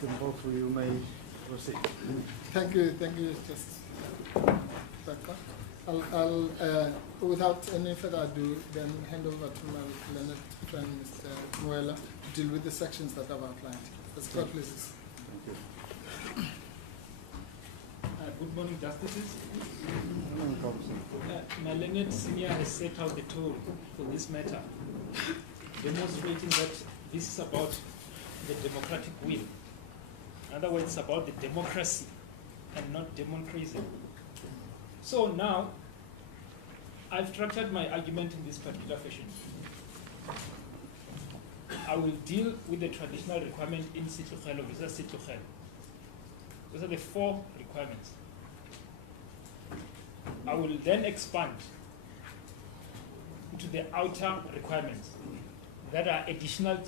then both of you may proceed. Thank you, Justice Becker. I'll without any further ado, then hand over to my learned friend, Mr. Muela, to deal with the sections that I've outlined. As God pleases. Thank you. Good morning, Justices. My learned senior has set out the tone for this matter, demonstrating that this is about the democratic will. In other words, it's about the democracy and not democracy. So now, I've structured my argument in this particular fashion. I will deal with the traditional requirement in Sitlukhelo versus Sitlukhelo. Those are the 4 requirements. I will then expand into the outer requirements that are additional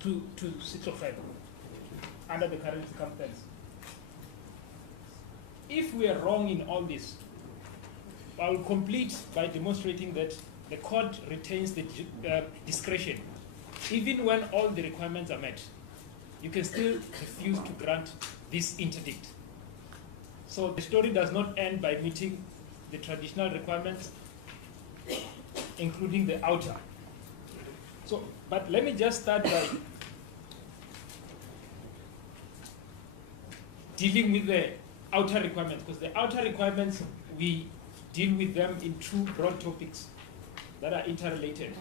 to Sitlukhelo under the current circumstance. If we are wrong in all this, I will complete by demonstrating that the court retains the discretion. Even when all the requirements are met, you can still refuse to grant this interdict. So the story does not end by meeting the traditional requirements, including the outer. So, but let me just start by dealing with the outer requirements, because the outer requirements, we deal with them in 2 broad topics that are interrelated.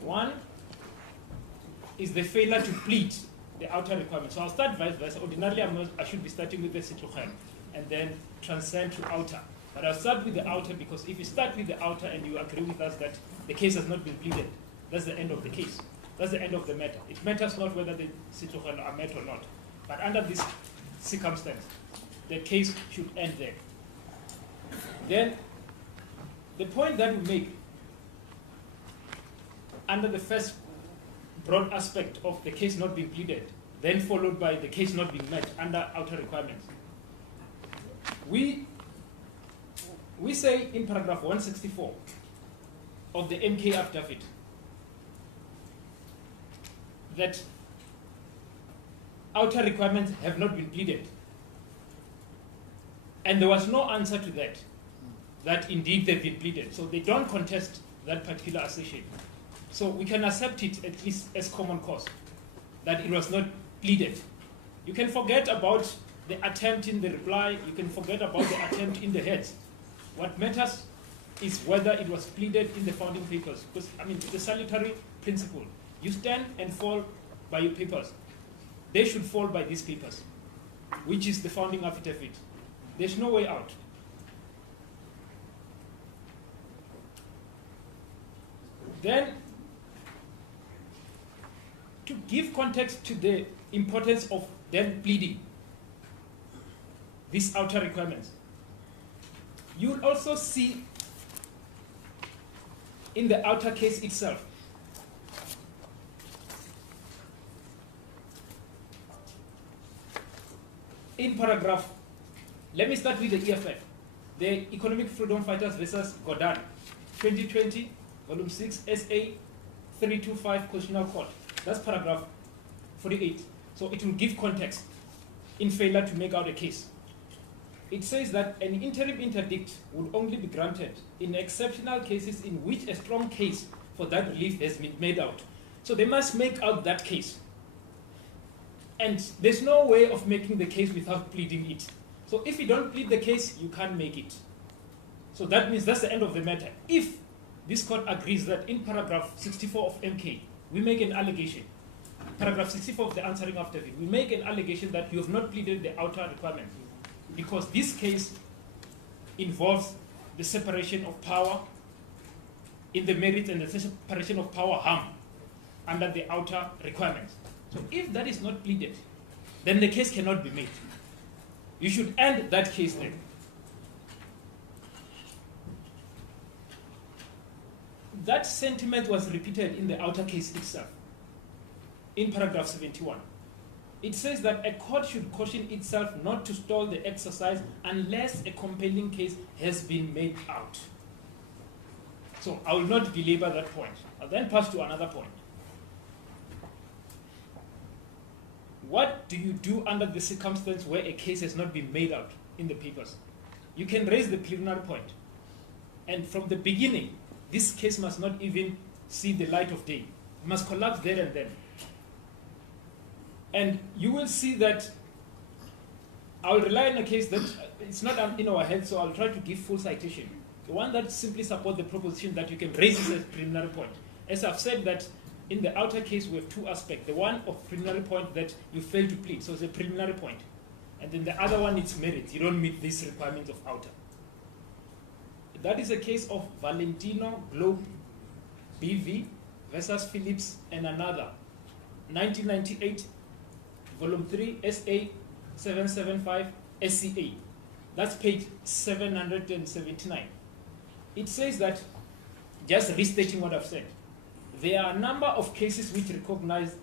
One is the failure to plead the outer requirements. So I'll start vice versa. Ordinarily, I should be starting with the Sitlukhelo and then transcend to outer. But I'll start with the outer because if you start with the outer and you agree with us that the case has not been pleaded, that's the end of the case. That's the end of the matter. It matters not whether the Sitlukhelo are met or not. But under this circumstance, the case should end there. Then, the point that we make under the first broad aspect of the case not being pleaded, then followed by the case not being met under outer requirements. We say in paragraph 164 of the MK affidavit that outer requirements have not been pleaded. And there was no answer to that indeed they've been pleaded. So they don't contest that particular assertion. So we can accept it at least as common cause, that it was not pleaded. You can forget about the attempt in the reply, you can forget about the attempt in the heads. What matters is whether it was pleaded in the founding papers. Because, I mean, the salutary principle, you stand and fall by your papers. They should fall by these papers, which is the founding affidavit. There's no way out. Then, to give context to the importance of them pleading these outer requirements, you will also see in the outer case itself in paragraph, let me start with the EFF, the Economic Freedom Fighters versus Godan, 2020, volume 6, SA 325, Constitutional Court. That's paragraph 48. So it will give context in failure to make out a case. It says that an interim interdict would only be granted in exceptional cases in which a strong case for that relief has been made out. So they must make out that case. And there's no way of making the case without pleading it. So if you don't plead the case, you can't make it. So that means that's the end of the matter. If this court agrees that in paragraph 64 of MK, we make an allegation, paragraph 64 of the answering affidavit, we make an allegation that you have not pleaded the outer requirement because this case involves the separation of power in the merits and the separation of power harm under the outer requirements. So if that is not pleaded, then the case cannot be made. You should end that case then. That sentiment was repeated in the outer case itself, in paragraph 71. It says that a court should caution itself not to stall the exercise unless a compelling case has been made out. So I will not belabor that point. I'll then pass to another point. what do you do under the circumstance where a case has not been made out in the papers? You can raise the preliminary point. And from the beginning, this case must not even see the light of day. It must collapse there and then. And you will see that I'll rely on a case that it's not in our head, so I'll try to give full citation. The one that simply supports the proposition that you can raise this as a preliminary point. As I've said that in the outer case, we have two aspects. The one of preliminary point that you fail to plead, so it's a preliminary point. And then the other one, it's merit. You don't meet these requirements of outer. That is a case of Valentino Globe BV versus Phillips and another. 1998, volume 3, SA 775 SCA. That's page 779. It says that, just restating what I've said, there are a number of cases which recognize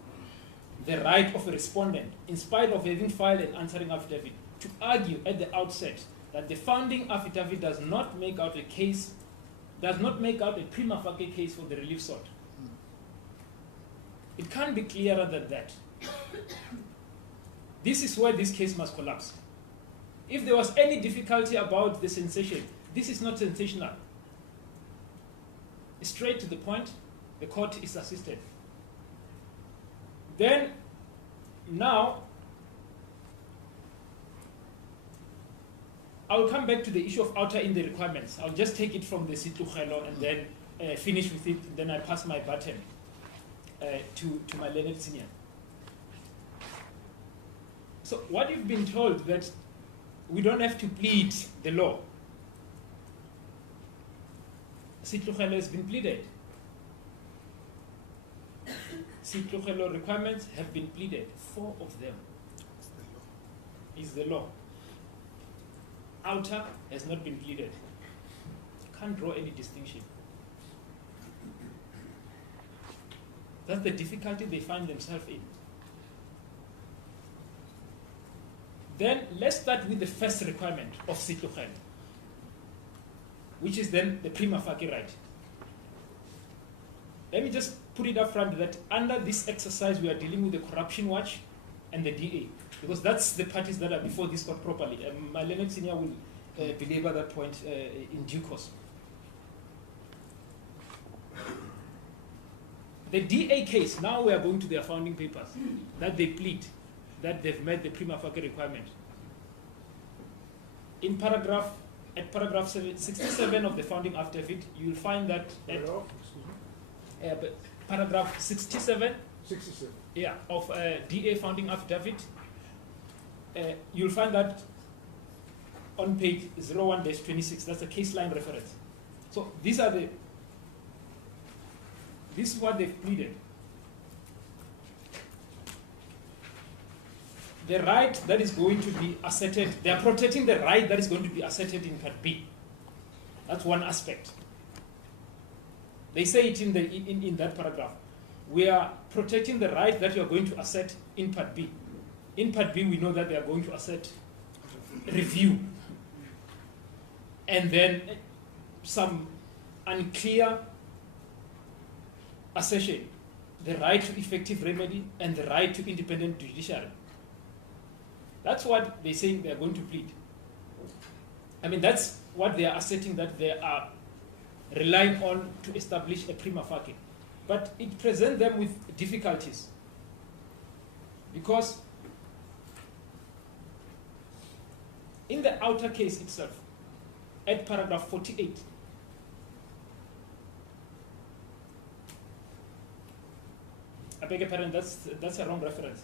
the right of a respondent, in spite of having filed an answering affidavit, to argue at the outset that the founding affidavit does not make out a case, does not make out a prima facie case for the relief sought. It can't be clearer than that. This is where this case must collapse. If there was any difficulty about the sensation, this is not sensational. Straight to the point, the court is assisted. Then, now, I'll come back to the issue of outer in the requirements. I'll just take it from the Sitlugelo and then finish with it, then I pass my baton to my learned senior. So what you've been told that we don't have to plead the law. Sitlugelo has been pleaded. Sitlugelo requirements have been pleaded. 4 of them is the law. Outer has not been pleaded. Can't draw any distinction. That's the difficulty they find themselves in. Then let's start with the first requirement of Sitlugelo, which is then the prima facie right. Let me just put it up front that under this exercise we are dealing with the Corruption Watch and the DA, because that's the parties that are before this court properly. My learned senior will belabor that point in due course. The DA case, now we are going to their founding papers, that they plead, that they've met the prima facie requirement. In paragraph 67 of the founding affidavit, you will find that paragraph 67, 67. yeah, of DA founding affidavit, you'll find that on page 01-26. That's a case line reference. So this is what they've pleaded. The right that is going to be asserted, they are protecting the right that is going to be asserted in Part B. That's one aspect. They say it in that paragraph. We are protecting the right that you are going to assert in Part B. In Part B, we know that they are going to assert review. And then some unclear assertion, the right to effective remedy and the right to independent judiciary. That's what they say they are going to plead. I mean, that's what they are asserting that they are relying on to establish a prima facie. But it presents them with difficulties. Because in the outer case itself, at paragraph 48, I beg your pardon, that's a wrong reference.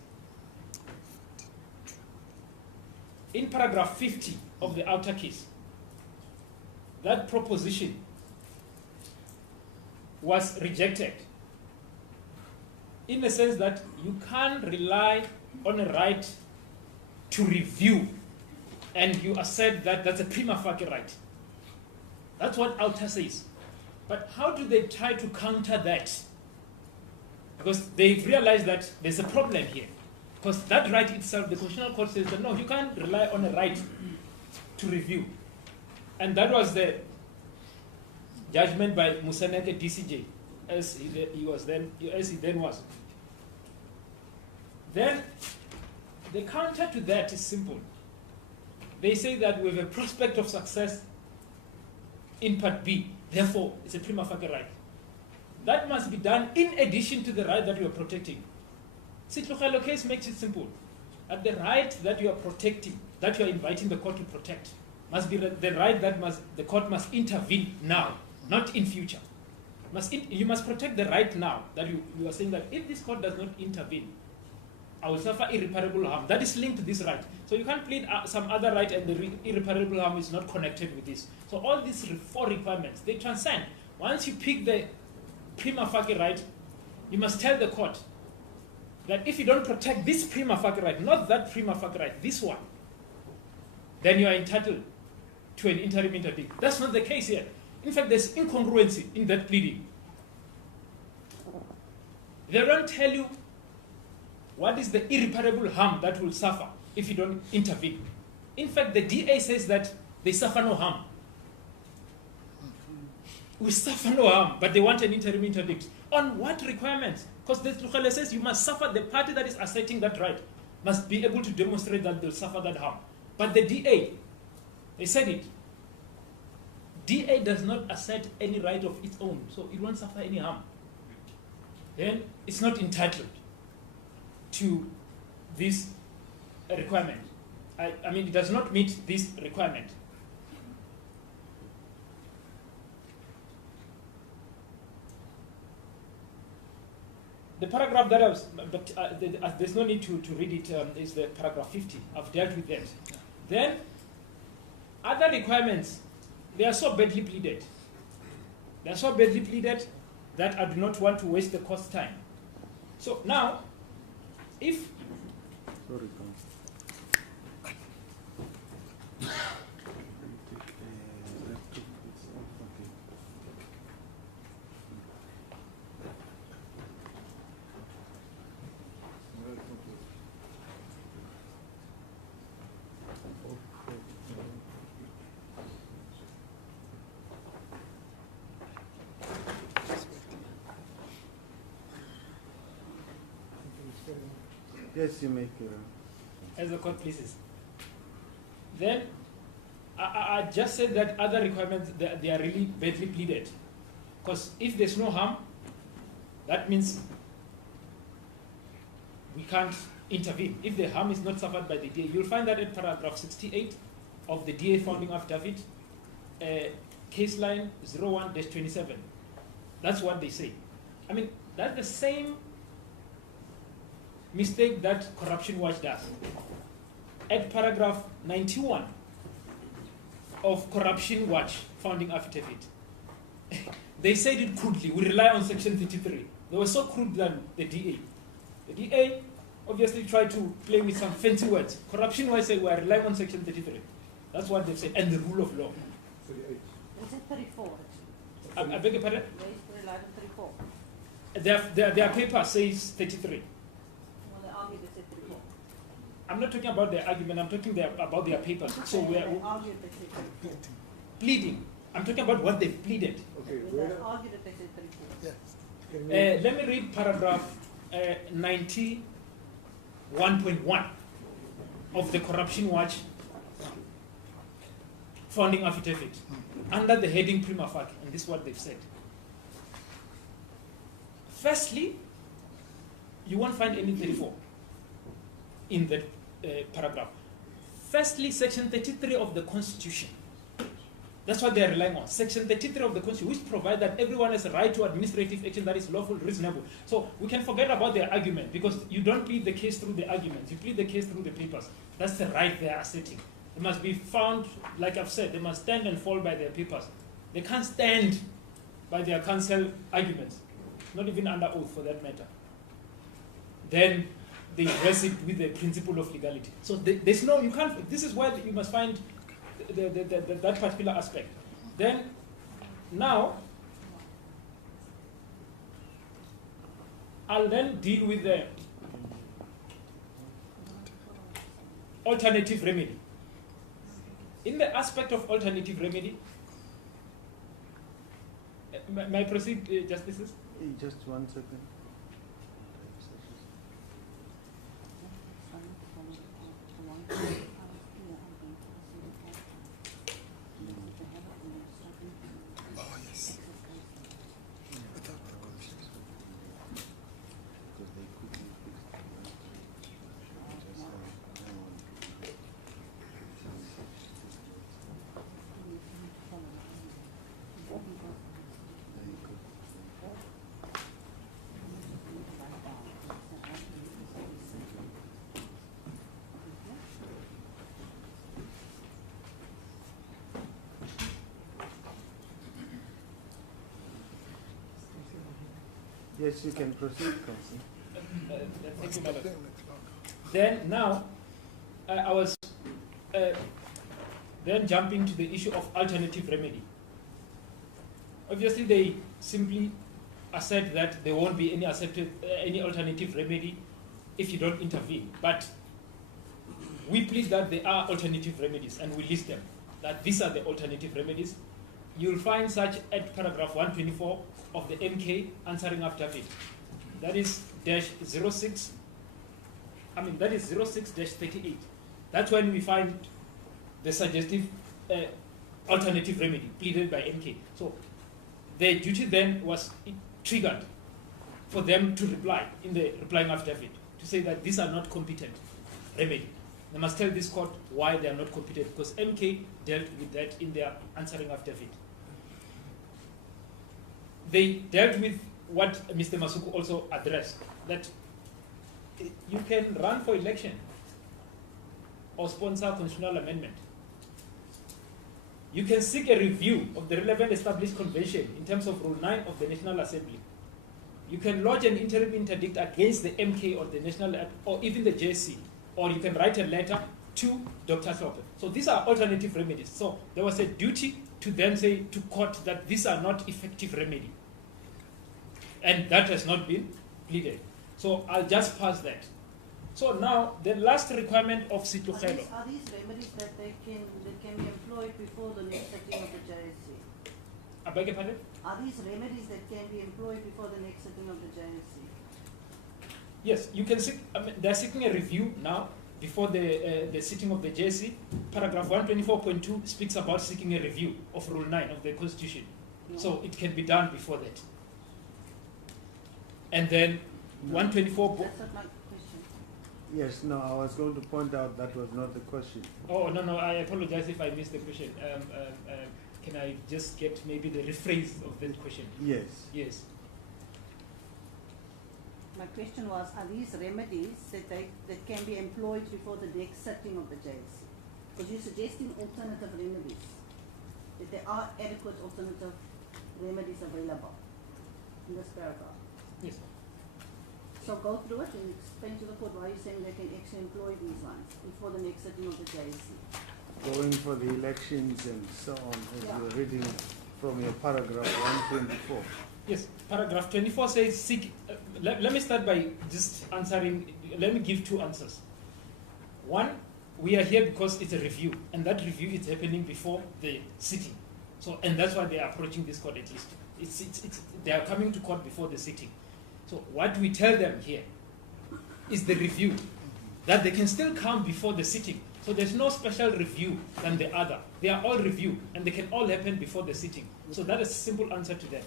In paragraph 50 of the outer case, that proposition was rejected in the sense that you can't rely on a right to review and you assert that that's a prima facie right. That's what outer says. But how do they try to counter that? Because they've realized that there's a problem here. Because that right itself, the Constitutional Court says that no, you can't rely on a right to review. And that was the judgment by Musaneke DCJ, as he then was. Then The counter to that is simple. They say that we have a prospect of success in Part B, therefore it's a prima facie right. That must be done in addition to the right that you are protecting. Sitlogelo case makes it simple. That the right that you are protecting, that you are inviting the court to protect, must be the right that the court must intervene now, not in future. You must protect the right now, that you are saying that if this court does not intervene, I will suffer irreparable harm. That is linked to this right. So you can't plead some other right and the irreparable harm is not connected with this. So all these four requirements, they transcend. Once you pick the prima facie right, you must tell the court that if you don't protect this prima facie right, not that prima facie right, this one, then you are entitled to an interim interdict. That's not the case here. In fact, there's incongruency in that pleading. They don't tell you what is the irreparable harm that will suffer if you don't intervene. In fact, the DA says that they suffer no harm. We suffer no harm, but they want an interim interdict. On what requirements? Because the Tlogele says you must suffer, the party that is asserting that right must be able to demonstrate that they'll suffer that harm. But the DA, they said it. DA does not assert any right of its own, so it won't suffer any harm. Then it's not entitled to this requirement. I mean, it does not meet this requirement. The paragraph that I was, but there's no need to read it, is the paragraph 50. I've dealt with that. Then, other requirements, they are so badly pleaded. They are so badly pleaded that I do not want to waste the court's time. So now, if Sorry, yes, you make. as the court pleases. Then, I just said that other requirements, they are really badly pleaded. Because if there's no harm, that means we can't intervene. If the harm is not suffered by the DA, you'll find that in paragraph 68 of the DA founding affidavit, case line 01-27. That's what they say. I mean, that's the same mistake that Corruption Watch does. At paragraph 91 of Corruption Watch founding affidavit, they said it crudely. We rely on section 33. They were so crude than the DA. The DA obviously tried to play with some fancy words. Corruption Watch said we are relying on section 33. That's what they've said, and the rule of law. 38. Is it 34? I beg your pardon? They used to rely on 34. Their paper says 33. Well, they argue they said 34. I'm not talking about their argument, I'm talking about their papers. So we are They argued they said 34. pleading. I'm talking about what they've pleaded. Okay, When where? they argued that they said 34. Yes. Can we, Let me read paragraph 91.1 of the Corruption Watch founding affidavit under the heading prima facie, and this is what they've said. Firstly, you won't find any 34 in that paragraph. Firstly, section 33 of the Constitution. That's what they are relying on. Section 33 of the Constitution, which provides that everyone has a right to administrative action that is lawful, reasonable. So we can forget about their argument, because you don't plead the case through the arguments, you plead the case through the papers. That's the right they are asserting. They must be found, like I've said, they must stand and fall by their papers. They can't stand by their counsel arguments, not even under oath for that matter. Then they dress it with the principle of legality. So there's no, you can't, this is why you must find that particular aspect. Then, now, I'll then deal with the alternative remedy. In the aspect of alternative remedy, may I proceed, Justices? Just 1 second. Yes, you can proceed, Council. Thank you, Madam. Then now, I was then jumping to the issue of alternative remedy. Obviously, they simply assert that there won't be any alternative remedy if you don't intervene. But we plead that there are alternative remedies, and we list them. That these are the alternative remedies. You'll find such at paragraph 124 of the MK answering affidavit. That is -06. That is 06-38. That's when we find the suggestive alternative remedy pleaded by MK. So the duty then was triggered for them to reply in the replying affidavit to say that these are not competent remedy. They must tell this court why they are not competent, because MK dealt with that in their answering affidavit. They dealt with what Mr. Masuku also addressed, that you can run for election or sponsor a constitutional amendment. You can seek a review of the relevant established convention in terms of Rule 9 of the National Assembly. You can lodge an interim interdict against the MK or the National, or even the JSC, or you can write a letter to Dr. Slope. So these are alternative remedies. So there was a duty to then say to court that these are not effective remedy. And that has not been pleaded. So I'll just pass that. So now the last requirement of Situkhelo. Are these remedies that can be employed before the next sitting of the JSC? I beg your pardon? Are these remedies that can be employed before the next sitting of the JSC? Yes, you can seek. They're seeking a review now before the sitting of the JSC. Paragraph 124.2 speaks about seeking a review of Rule 9 of the Constitution. No. So it can be done before that. And then 124. That's not my question. Yes, no, I was going to point out that was not the question. Oh, no, I apologize if I missed the question. Can I just get maybe the rephrase of that question? Yes. Yes. My question was, are these remedies that can be employed before the next sitting of the JSC? Because you're suggesting alternative remedies, that there are adequate alternative remedies available in this paragraph. Yes. So go through it and explain to the court why you're saying they can actually employ these ones before the next sitting of the JSC. Going for the elections and so on, as Yeah. you're reading from your paragraph 124. Yes, paragraph 24 says seek. Let me start by just answering. Let me give two answers. One, we are here because it's a review, and that review is happening before the sitting. So, and that's why they are approaching this court at least. They are coming to court before the sitting. So what we tell them here is the review, that they can still come before the sitting. So there's no special review than the other. They are all review, and they can all happen before the sitting. So that is a simple answer to that.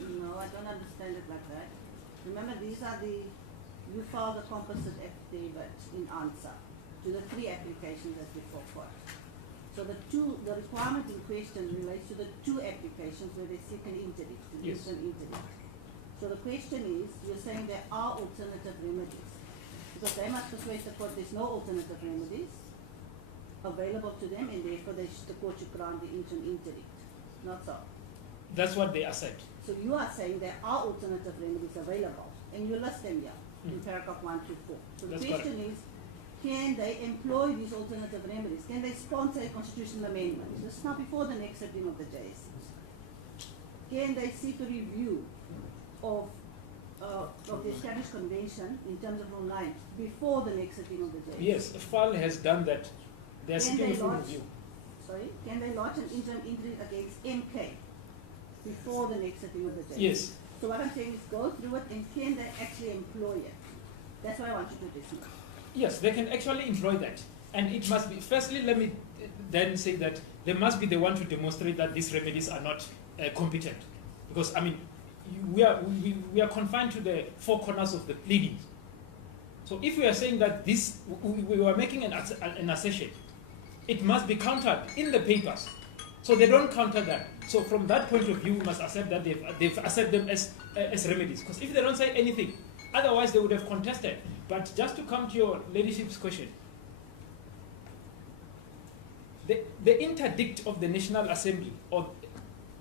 No, I don't understand it like that. Remember, you filed a composite affidavit in answer to the 3 applications that before court. So the requirement in question relates to the 2 applications where they seek an interdict, Yes. an interdict. So the question is, you're saying there are alternative remedies. Because they must persuade the court there's no alternative remedies available to them, and therefore the court should grant the interim interdict. Not so. That's what they accept. So you are saying there are alternative remedies available, and you list them here in paragraph 124. So the That's question is, can they employ these alternative remedies? Can they sponsor a constitutional amendment? This is not before the next sitting of the JSC. Can they seek a review of the established convention in terms of Rule 9 before the next sitting of the JSC? Yes, FAL has done that. They are Can seeking they full lodge- review. Sorry? Can they lodge an interim interdict against MK before the next sitting of the JSC? Yes. So what I'm saying is go through it, and can they actually employ it? That's why I want you to dismiss. Yes, they can actually employ that. And it must be, firstly, let me then say that they must be the one to demonstrate that these remedies are not competent. Because, we are confined to the 4 corners of the pleadings. So if we are saying that this, we were making an assertion, it must be countered in the papers. So they don't counter that. So from that point of view, we must accept that they've accepted them as remedies. Because if they don't say anything, otherwise they would have contested. But just to come to your ladyship's question, the interdict of the National Assembly,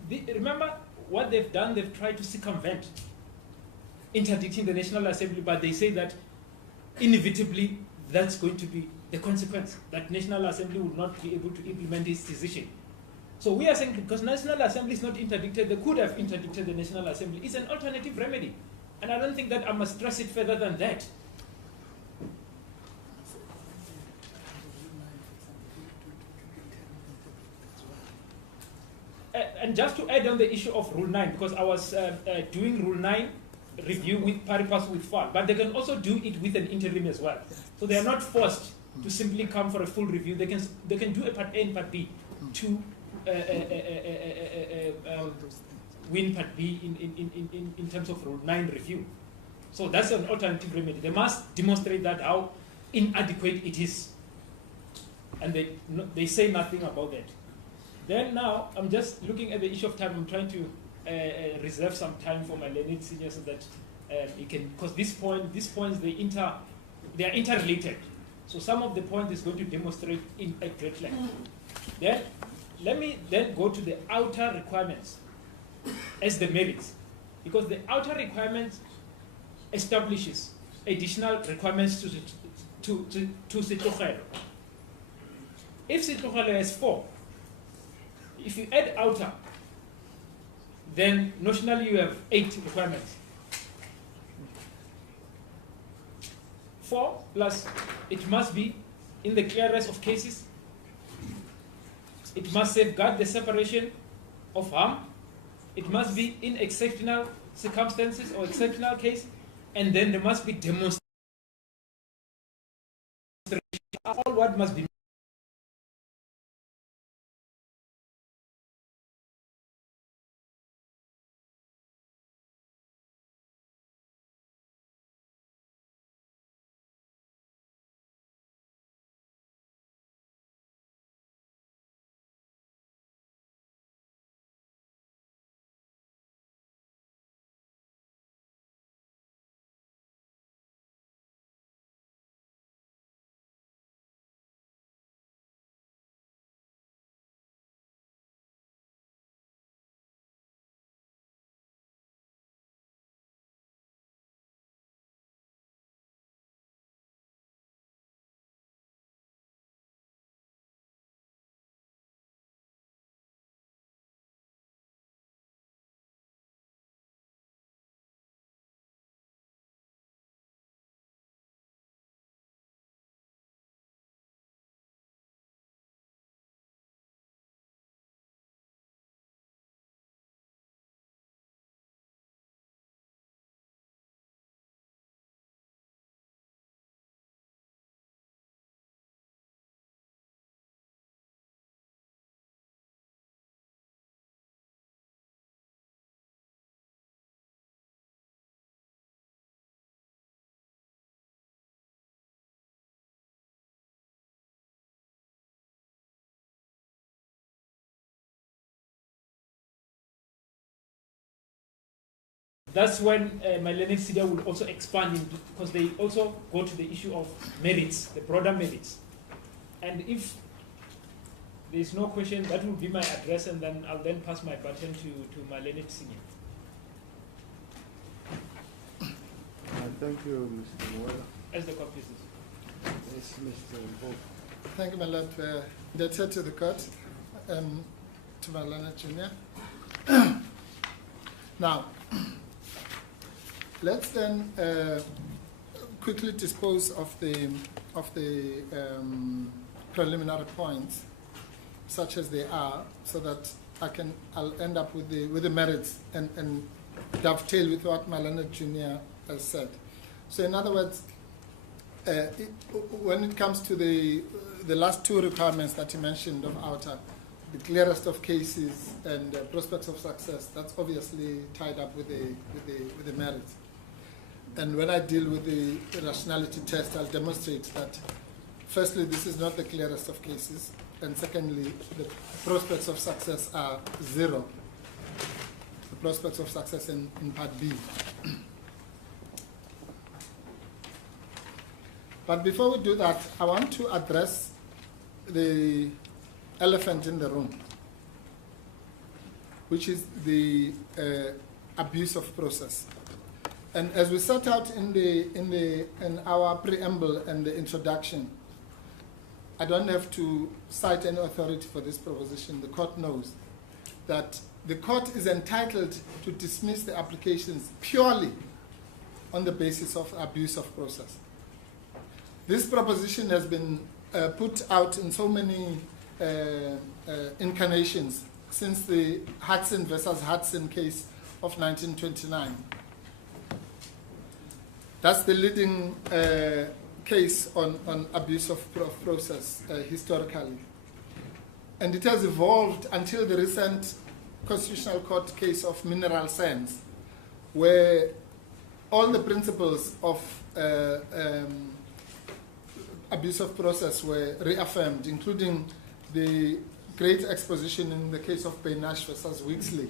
remember what they've done, they've tried to circumvent interdicting the National Assembly, but they say that inevitably that's going to be the consequence, that National Assembly will not be able to implement its decision. So we are saying because National Assembly is not interdicted, they could have interdicted the National Assembly. It's an alternative remedy. And I don't think that I must stress it further than that. And just to add on the issue of Rule 9, because I was doing Rule 9 review with pari passu with FAL, but they can also do it with an interim as well. So they are not forced to simply come for a full review. They can do a Part A and Part B to win Part B in terms of Rule 9 review. So that's an alternative remedy. They must demonstrate that how inadequate it is. And they say nothing about that. Then now, I'm just looking at the issue of time. I'm trying to reserve some time for my learned senior so that he can, because these points, they are interrelated. So some of the points is going to demonstrate in a great length. Then, let me then go to the outer requirements as the merits. Because the outer requirements establishes additional requirements to Setlogelo. If Setlogelo has 4, if you add outer, then notionally you have 8 requirements. 4 plus, it must be in the clearest of cases. It must safeguard the separation of harm. It must be in exceptional circumstances or exceptional case. And then there must be demonstration. All what must be that's when my learned senior will also expand into, because they also go to the issue of merits, the broader merits. And if there is no question, that will be my address, and then I'll then pass my baton to my learned senior. Thank you, Mr. Mwela. As the copies. Yes, Mr. Mbogo. Thank you, my lord. Indebted to the court and to my learned junior. Now, let's then quickly dispose of the preliminary points, such as they are, so that I'll end up with the merits and dovetail with what my learned junior has said. So, in other words, when it comes to the last 2 requirements that you mentioned of outer, the clearest of cases and prospects of success, that's obviously tied up with the merits. And when I deal with the rationality test, I'll demonstrate that, firstly, this is not the clearest of cases, and secondly, the prospects of success are 0. The prospects of success in Part B. But before we do that, I want to address the elephant in the room. which is the abuse of process. And as we set out in our preamble and the introduction, I don't have to cite any authority for this proposition. The court knows that the court is entitled to dismiss the applications purely on the basis of abuse of process. This proposition has been put out in so many incarnations since the Hudson versus Hudson case of 1929. That's the leading case on abuse of process historically. And it has evolved until the recent Constitutional Court case of mineral sands, where all the principles of abuse of process were reaffirmed, including the great exposition in the case of Beinash versus Wixley.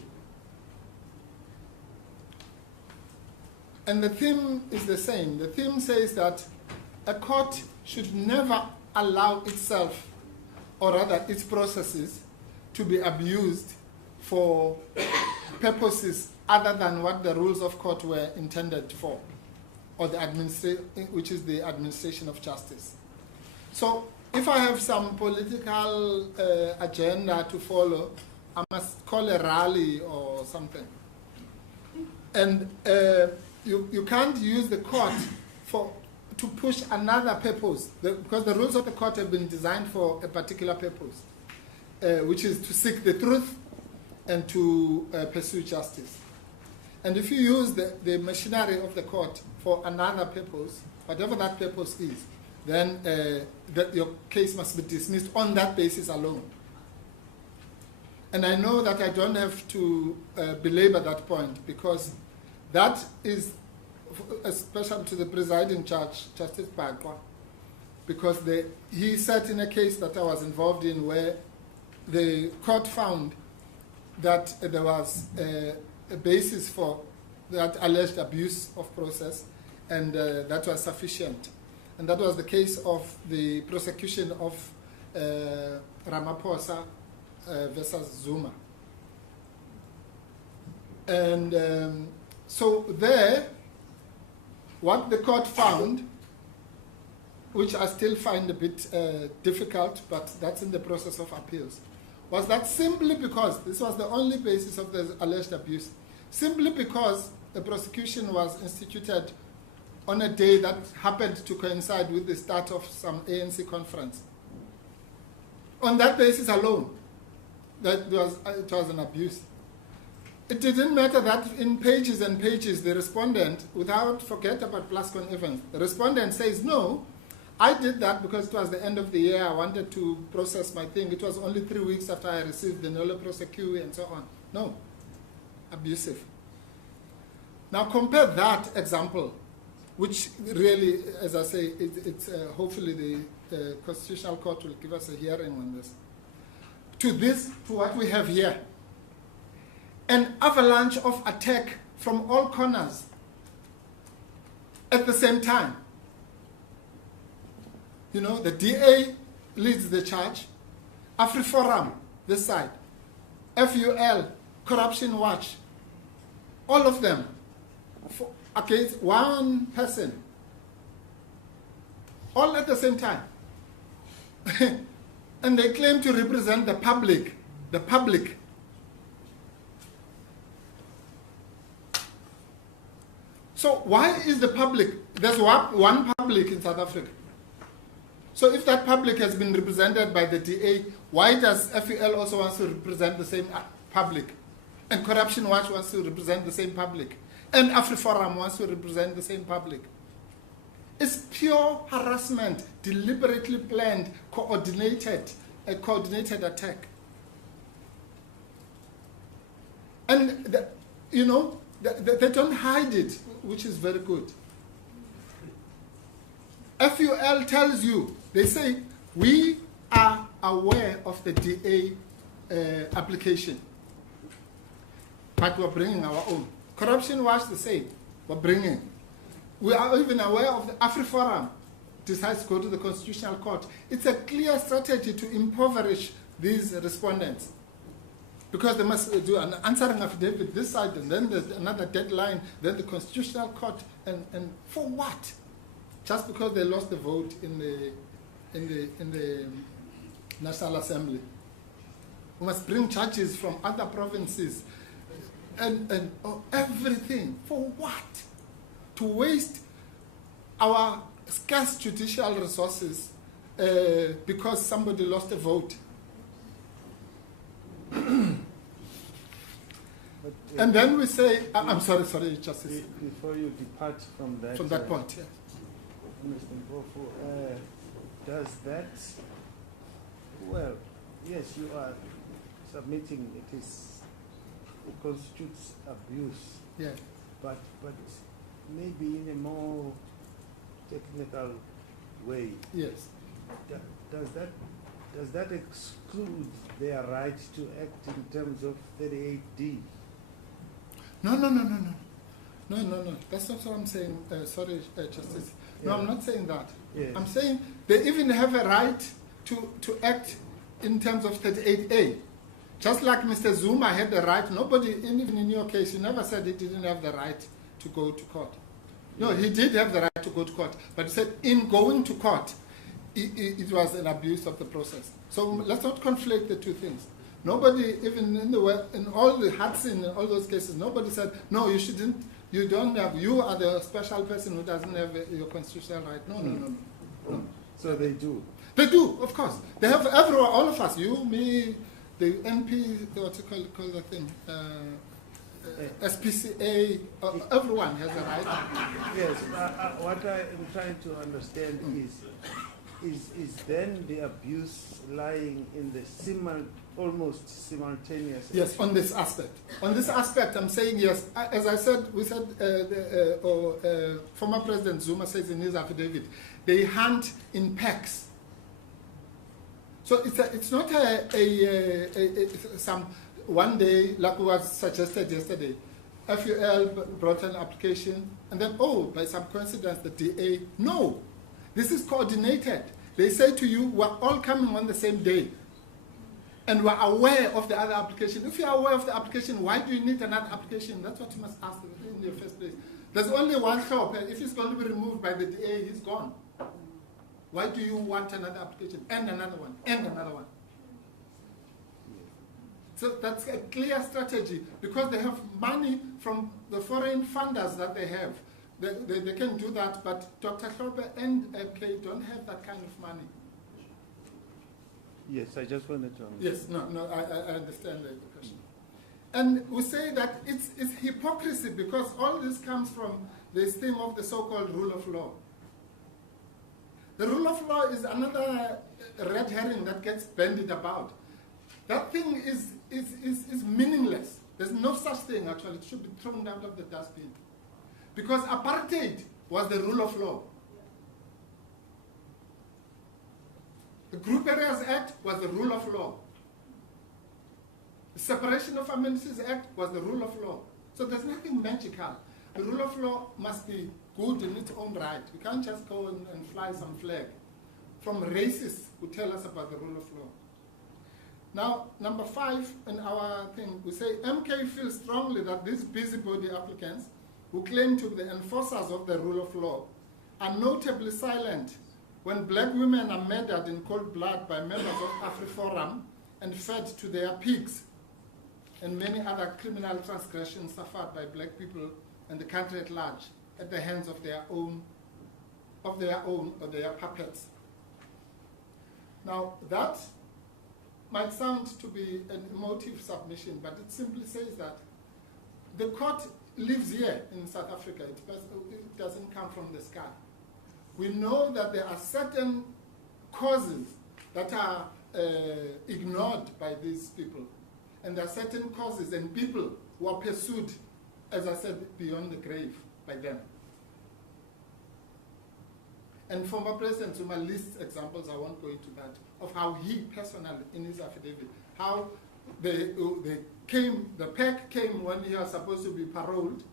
And the theme is the same. The theme says that a court should never allow itself, or rather its processes, to be abused for purposes other than what the rules of court were intended for, or the which is the administration of justice. So if I have some political agenda to follow, I must call a rally or something. And you can't use the court to push another purpose, because the rules of the court have been designed for a particular purpose, which is to seek the truth and to pursue justice. And if you use the machinery of the court for another purpose, whatever that purpose is, then your case must be dismissed on that basis alone. And I know that I don't have to belabor that point, because that is special to the presiding judge, Justice Bagwa, because he sat in a case that I was involved in where the court found that there was a basis for that alleged abuse of process, and that was sufficient. And that was the case of the prosecution of Ramaphosa versus Zuma. And so there, what the court found, which I still find a bit difficult, but that's in the process of appeals, was that simply because this was the only basis of the alleged abuse, simply because the prosecution was instituted on a day that happened to coincide with the start of some ANC conference. On that basis alone, it was an abuse. It didn't matter that in pages and pages the respondent, forget about Plascon Evans, the respondent says, no, I did that because it was the end of the year, I wanted to process my thing. It was only 3 weeks after I received the nolle prosequi and so on. No, abusive. Now compare that example, which really, as I say, it's hopefully the Constitutional Court will give us a hearing on this, to what we have here. An avalanche of attack from all corners at the same time. You know, the DA leads the charge, AfriForum, this side, FUL, Corruption Watch, all of them against one person, all at the same time. And they claim to represent the public. So why is the public, there's one public in South Africa. So if that public has been represented by the DA, why does FEL also want to represent the same public? And Corruption Watch wants to represent the same public? And AfriForum wants to represent the same public? It's pure harassment, deliberately planned, coordinated attack. And, they don't hide it, which is very good. FUL tells you, they say, we are aware of the DA application, but we're bringing our own. Corruption Watch the same, we're bringing. We are even aware of the AfriForum, decides to go to the Constitutional Court. It's a clear strategy to impoverish these respondents, because they must do an answering affidavit this side, and then there's another deadline, then the Constitutional Court, and for what? Just because they lost the vote in the National Assembly. We must bring judges from other provinces and everything. For what? To waste our scarce judicial resources because somebody lost a vote. But, And then we say, I'm sorry, Justice. Before you depart from that, Point, yeah. Mr. Mpofu, does that, well, yes, you are submitting it constitutes abuse, Yeah. but maybe in a more technical way. Yes. Does that exclude their right to act in terms of 38D? No. That's not what I'm saying. Sorry, Justice. No, Yeah. I'm not saying that. Yes. I'm saying they even have a right to act in terms of 38A. Just like Mr. Zuma had the right, nobody, even in your case, you never said he didn't have the right to go to court. No, he did have the right to go to court, but he said in going to court, it was an abuse of the process. So let's not conflate the two things. Nobody, even in all the Hudson, in all those cases, nobody said, no, you shouldn't, you don't have, you are the special person who doesn't have your constitutional right. No. So they do. They do, of course. They have everyone, all of us, you, me, the MP, what you call the thing, SPCA, everyone has a right. Yes, what I am trying to understand is then the abuse lying in the almost simultaneous. Yes, on this aspect. On this aspect, I'm saying yes. As I said, former President Zuma says in his affidavit, they hunt in packs. So it's not some one day, like was suggested yesterday, FUL brought an application, and then, by some coincidence, the DA, no. This is coordinated. They say to you, we're all coming on the same day. And we're aware of the other application. If you're aware of the application, why do you need another application? That's what you must ask in the first place. There's only one job. If he's going to be removed by the DA, he's gone. Why do you want another application? And another one, and another one. So that's a clear strategy, because they have money from the foreign funders that they have. They can do that, but Dr. Klope and MK don't have that kind of money. Yes, I just wanted to understand. Yes, no, I understand the question. And we say that it's hypocrisy, because all this comes from this theme of the so-called rule of law. The rule of law is another red herring that gets bandied about. That thing is meaningless. There's no such thing, actually. It should be thrown out of the dustbin. Because apartheid was the rule of law. The Group Areas Act was the rule of law. The Separation of Amenities Act was the rule of law. So there's nothing magical. The rule of law must be good in its own right. We can't just go and fly some flag from racists who tell us about the rule of law. Now, number 5 in our thing, we say MK feels strongly that these busybody applicants who claim to be the enforcers of the rule of law are notably silent when black women are murdered in cold blood by members of AfriForum and fed to their pigs, and many other criminal transgressions suffered by black people and the country at large at the hands of their puppets. Now, that might sound to be an emotive submission, but it simply says that the court lives here in South Africa. It doesn't come from the sky. We know that there are certain causes that are ignored by these people. And there are certain causes and people who are pursued, as I said, beyond the grave by them. And former President Zuma lists examples, I won't go into that, of how he personally, in his affidavit, how the PEC came when he was supposed to be paroled.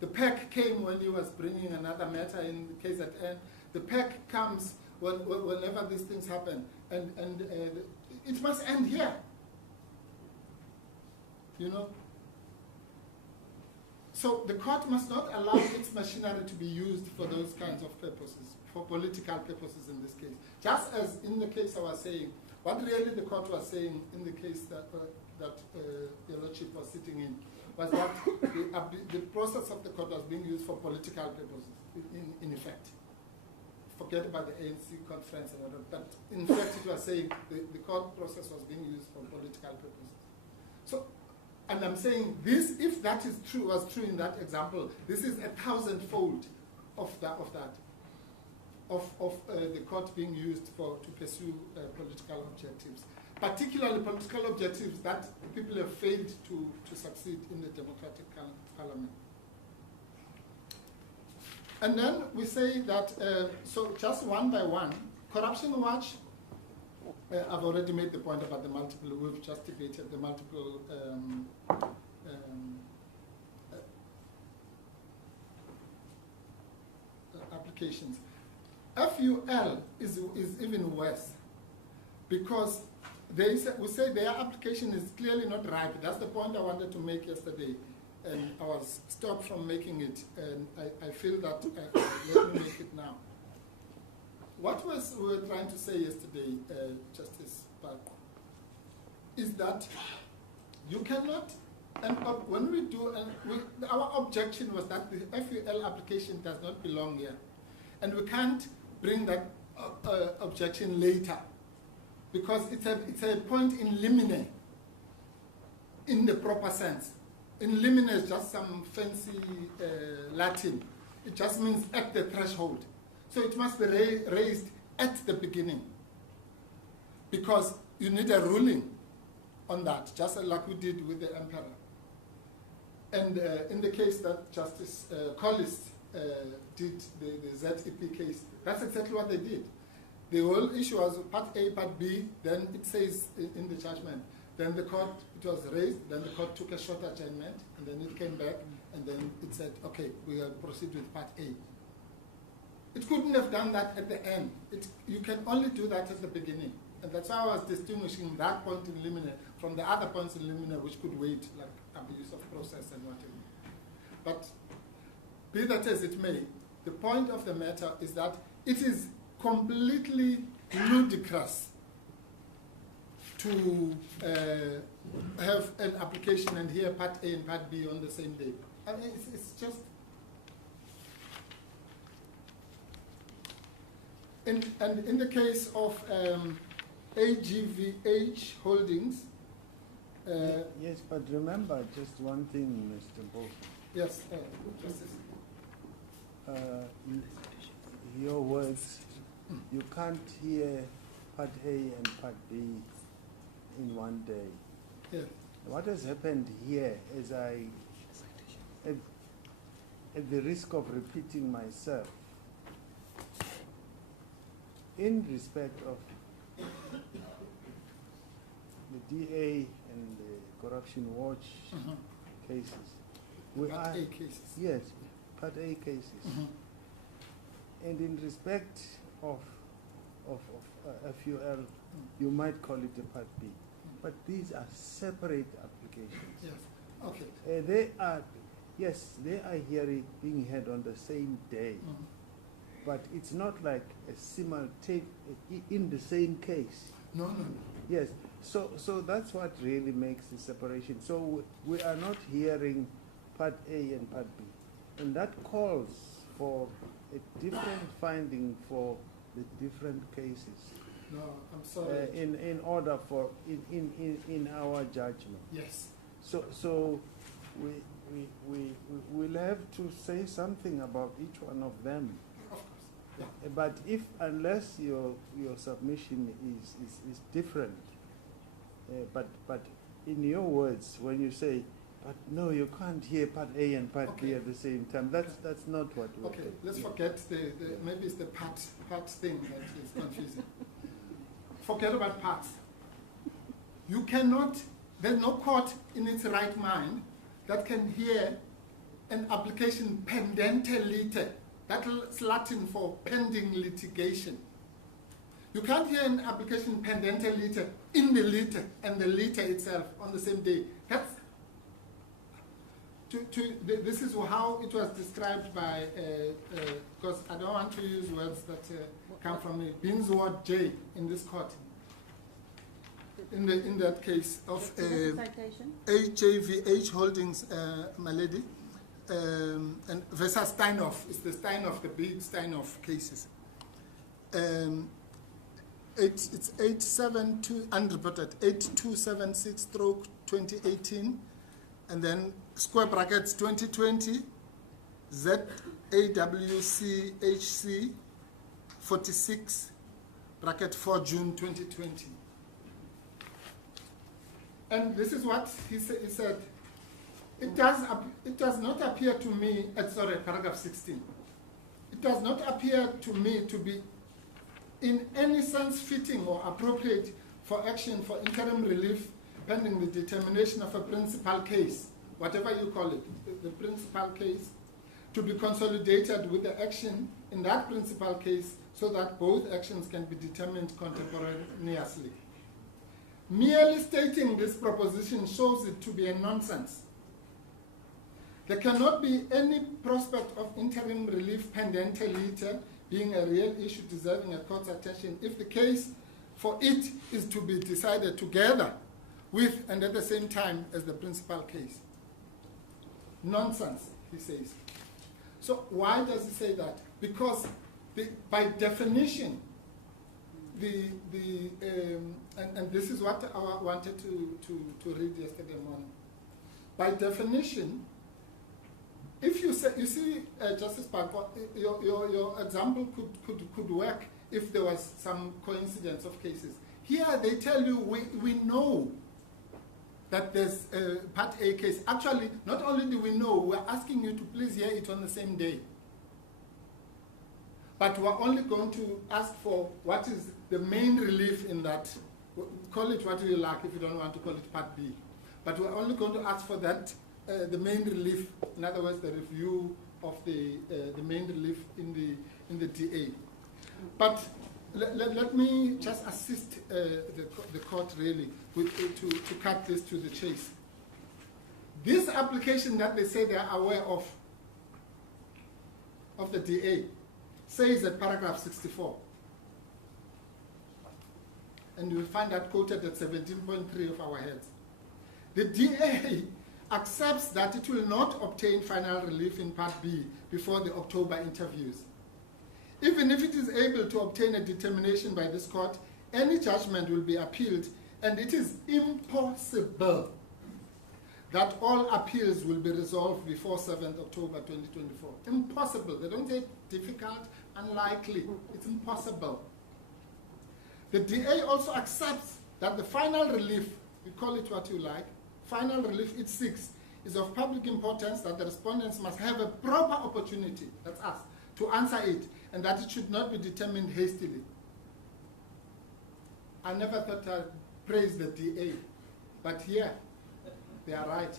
The PEC came when he was bringing another matter in the case at end. The PEC comes whenever these things happen. And it must end here. you know. So the court must not allow its machinery to be used for those kinds of purposes, for political purposes in this case. Just as in the case I was saying, what really the court was saying in the case that Your Lordship was sitting in, was that the process of the court was being used for political purposes, in effect. Forget about the ANC conference and whatever, but in fact it was saying the court process was being used for political purposes. So, and I'm saying this, if that is true, was true in that example, this is 1,000-fold of the court being used to pursue political objectives, particularly political objectives that people have failed to succeed in the democratic parliament. And then we say that, so just one by one, Corruption Watch, I've already made the point about the multiple, we've just debated the multiple applications. FUL is even worse, because we say their application is clearly not ripe. That's the point I wanted to make yesterday, and I was stopped from making it, and I feel that let me make it now. What we were trying to say yesterday, Justice Park, is that you cannot, and when we do, our objection was that the FUL application does not belong here, and we can't bring that objection later, because it's a point in limine, in the proper sense. In limine is just some fancy Latin. It just means at the threshold. So it must be raised at the beginning, because you need a ruling on that, just like we did with the emperor. And in the case that Justice Collis did, the ZEP case, that's exactly what they did. The whole issue was Part A, Part B, then it says in the judgment. Then the court, it was raised, then the court took a short adjournment, and then it came back, and then it said, okay, we will proceed with Part A. It couldn't have done that at the end. You can only do that at the beginning. And that's why I was distinguishing that point in limine from the other points in limine which could wait, like abuse of process and whatever. But be that as it may, the point of the matter is that it is completely ludicrous to have an application and hear Part A and Part B on the same day. I mean, it's just... And in the case of AGVH Holdings... yes, but remember just one thing, Mr. Bo. Yes, Justice. Your words, you can't hear Part A and Part B in one day. Yeah. What has happened here is at the risk of repeating myself, in respect of the DA and the Corruption Watch cases, Part A cases. Yes, Part A cases. And in respect of FUL, you might call it a Part B. But these are separate applications. Yes, okay. They are being heard on the same day. But it's not like a simultaneous, in the same case. No. Yes, so that's what really makes the separation. So we are not hearing Part A and Part B. And that calls for a different finding for the different cases. No, I'm sorry. In order for, in our judgment. Yes. So we will have to say something about each one of them. Of course. Yeah. But unless your submission is different, but in your words, when you say, but no, you can't hear Part A and Part B at the same time. That's not what we're okay, let's forget maybe it's the part thing that is confusing. Forget about parts. You cannot, there's no court in its right mind that can hear an application pendente lite. That's Latin for pending litigation. You can't hear an application pendente lite in the lite and the lite itself on the same day. That's this is how it was described by, because I don't want to use words that come from me, Binsward J in this court. In that case of citation? HJVH Holdings, my lady, and versus Steinhoff. It's the Steinhoff, the big Steinhoff cases. It's 872 unreported 8276/2018, and then square brackets 2020 ZAWCHC 46 bracket 4 June 2020. And this is what he said. It does not appear to me, sorry, paragraph 16. It does not appear to me to be in any sense fitting or appropriate for action for interim relief pending the determination of a principal case, whatever you call it, the principal case, to be consolidated with the action in that principal case so that both actions can be determined contemporaneously. Merely stating this proposition shows it to be a nonsense. There cannot be any prospect of interim relief pendente liter being a real issue deserving a court's attention if the case for it is to be decided together with and at the same time as the principal case. Nonsense, he says. So why does he say that? Because by definition, and this is what I wanted to read yesterday morning. By definition, if you say, you see, Justice Parker, your example could work if there was some coincidence of cases. Here they tell you we know that there's a Part A case. Actually, not only do we know, we're asking you to please hear it on the same day. But we're only going to ask for what is the main relief in that. Call it what you like if you don't want to call it Part B. But we're only going to ask for that, the main relief, in other words, the review of the main relief in the DA. But let me just assist the court really with, to cut this to the chase. This application that they say they are aware of the DA says at paragraph 64, and you will find that quoted at 17.3 of our heads. The DA accepts that it will not obtain final relief in Part B before the October interviews. Even if it is able to obtain a determination by this court, any judgment will be appealed, and it is impossible that all appeals will be resolved before 7th October 2024. Impossible. They don't say difficult, unlikely. It's impossible. The DA also accepts that the final relief, you call it what you like, final relief it seeks is of public importance, that the respondents must have a proper opportunity, that's us, to answer it, and that it should not be determined hastily. I never thought I'd praise the DA, but here, they are right.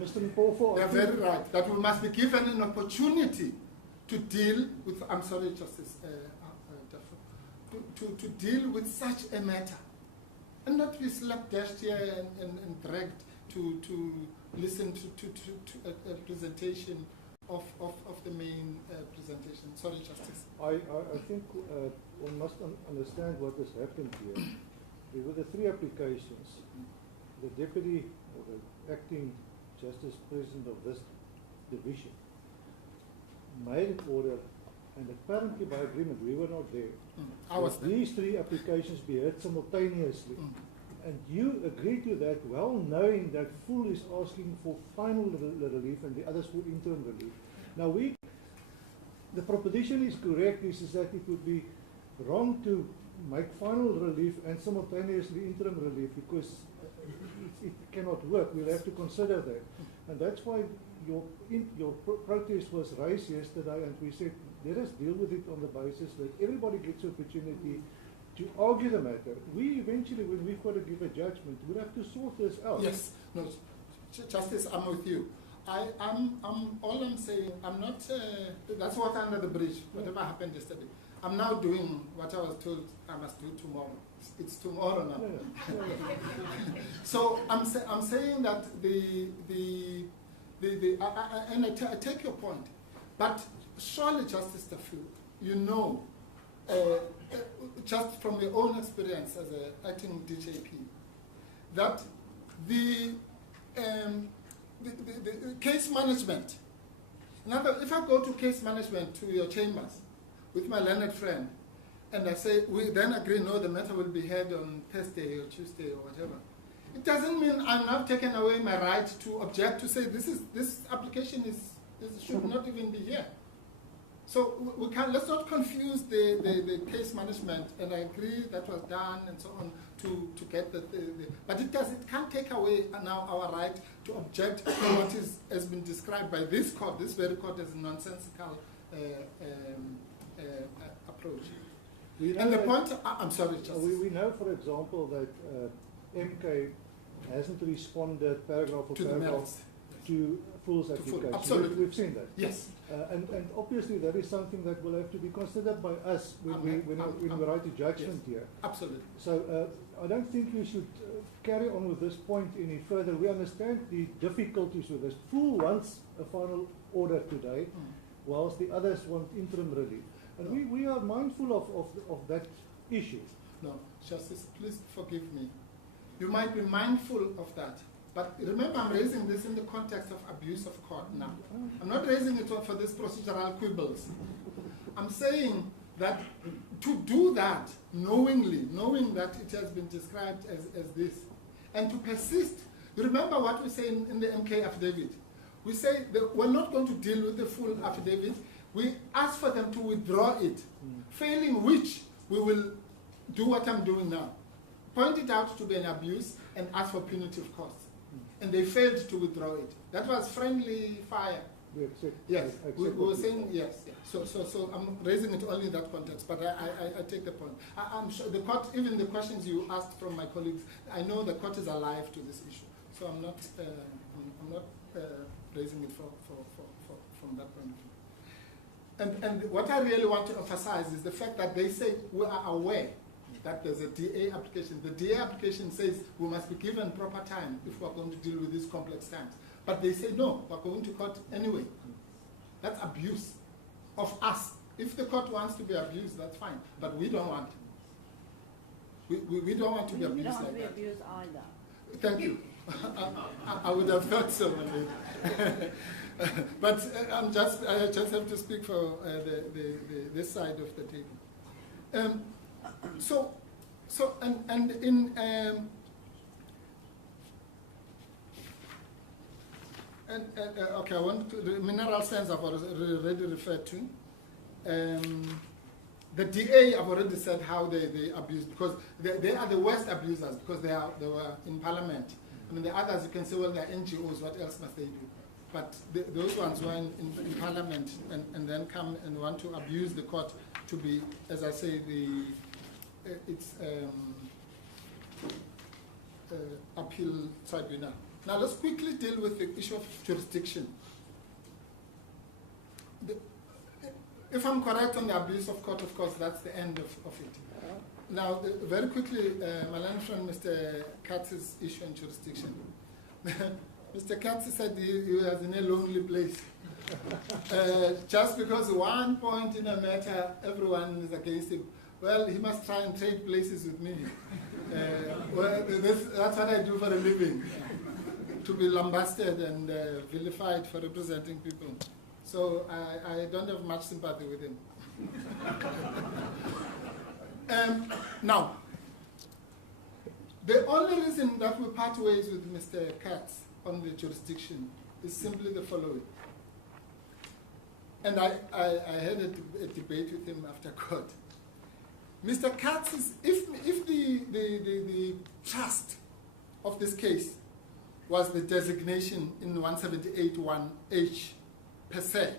Mr. Mpofu, They are very right, that we must be given an opportunity to deal with, I'm sorry, Justice, to deal with such a matter, and not be slapdashed here and dragged to listen to a presentation of the main presentation. Sorry, Justice. I think one must understand what has happened here. There were the three applications. The deputy or the acting justice president of this division made an order, and apparently by agreement, we were not there. I was there. These three applications be heard simultaneously. And you agreed to that, well knowing that full is asking for final relief and the others for interim relief. Now the proposition is correct, is that it would be wrong to make final relief and simultaneously interim relief, because it cannot work. We'll have to consider that. And that's why your protest was raised yesterday, and we said, let us deal with it on the basis that everybody gets the opportunity to argue the matter. We eventually, when we've got to give a judgment, we'll have to sort this out. Yes, no, Justice, I'm with you. All I'm saying, I'm not, that's what under the bridge, whatever happened yesterday. I'm now doing what I was told I must do tomorrow. It's tomorrow now. No, no. So I'm saying that and I take your point, but surely, Justice Tafu, you know, just from your own experience as an acting DJP, that the case management. Now, if I go to case management to your chambers with my learned friend, and I say, we then agree, no, the matter will be heard on Thursday or Tuesday or whatever, it doesn't mean I'm not taking away my right to object, to say this application should not even be here. So we can't, let's not confuse the case management, and I agree that was done and so on to get but it can't take away now our right to object to what has been described by this court, this very court, as a nonsensical approach. And the point, I'm sorry, Justice. We know, for example, that MK hasn't responded paragraph for To the paragraph merits. to Fool's application. Absolutely. We've seen that. Yes. And obviously that is something that will have to be considered by us when we write a judgment yes. here. Absolutely. So I don't think we should carry on with this point any further. We understand the difficulties with this. Fool wants a final order today, whilst the others want interim relief. And we are mindful of that issue. No, Justice, please forgive me. You might be mindful of that. But remember, I'm raising this in the context of abuse of court now. I'm not raising it for these procedural quibbles. I'm saying that to do that knowingly, knowing that it has been described as this, and to persist. You remember what we say in the MK affidavit? We say that we're not going to deal with the full affidavit. We ask for them to withdraw it, failing which we will do what I'm doing now. Point it out to be an abuse and ask for punitive costs. And they failed to withdraw it. That was friendly fire. We accept. Yes, we were what saying yes. Yeah. So I'm raising it only in that context, but I take the point. I'm sure the court, even the questions you asked from my colleagues, I know the court is alive to this issue. So I'm not raising it from that point of view. And what I really want to emphasize is the fact that they say we are aware that there's a DA application. The DA application says we must be given proper time if we're going to deal with these complex times. But they say, no, we're going to court anyway. That's abuse of us. If the court wants to be abused, that's fine. But we don't want to. We don't want to be abused like that. We don't want to be abused either. Thank you. I would have thought so. But I just have to speak for this side of the table. Okay, I want to, the mineral sands I've already referred to. The DA, I've already said how they abused, because they are the worst abusers, because they were in parliament. I mean, the others, you can say, well, they're NGOs, what else must they do? But those ones were in parliament and then come and want to abuse the court to be, as I say, it's appeal tribunal. Now let's quickly deal with the issue of jurisdiction. If I'm correct on the abuse of court, of course, that's the end of it. Now, very quickly, my learned friend, Mr. Katz's issue on jurisdiction. Mr. Katz said he was in a lonely place. Just because one point in a matter, everyone is against him. Well, he must try and trade places with me. Well, that's what I do for a living, to be lambasted and vilified for representing people. So I don't have much sympathy with him. Now, the only reason that we part ways with Mr. Katz on the jurisdiction is simply the following. And I had a debate with him after court. Mr. Katz is, if the trust of this case was the designation in 178(1)H per se,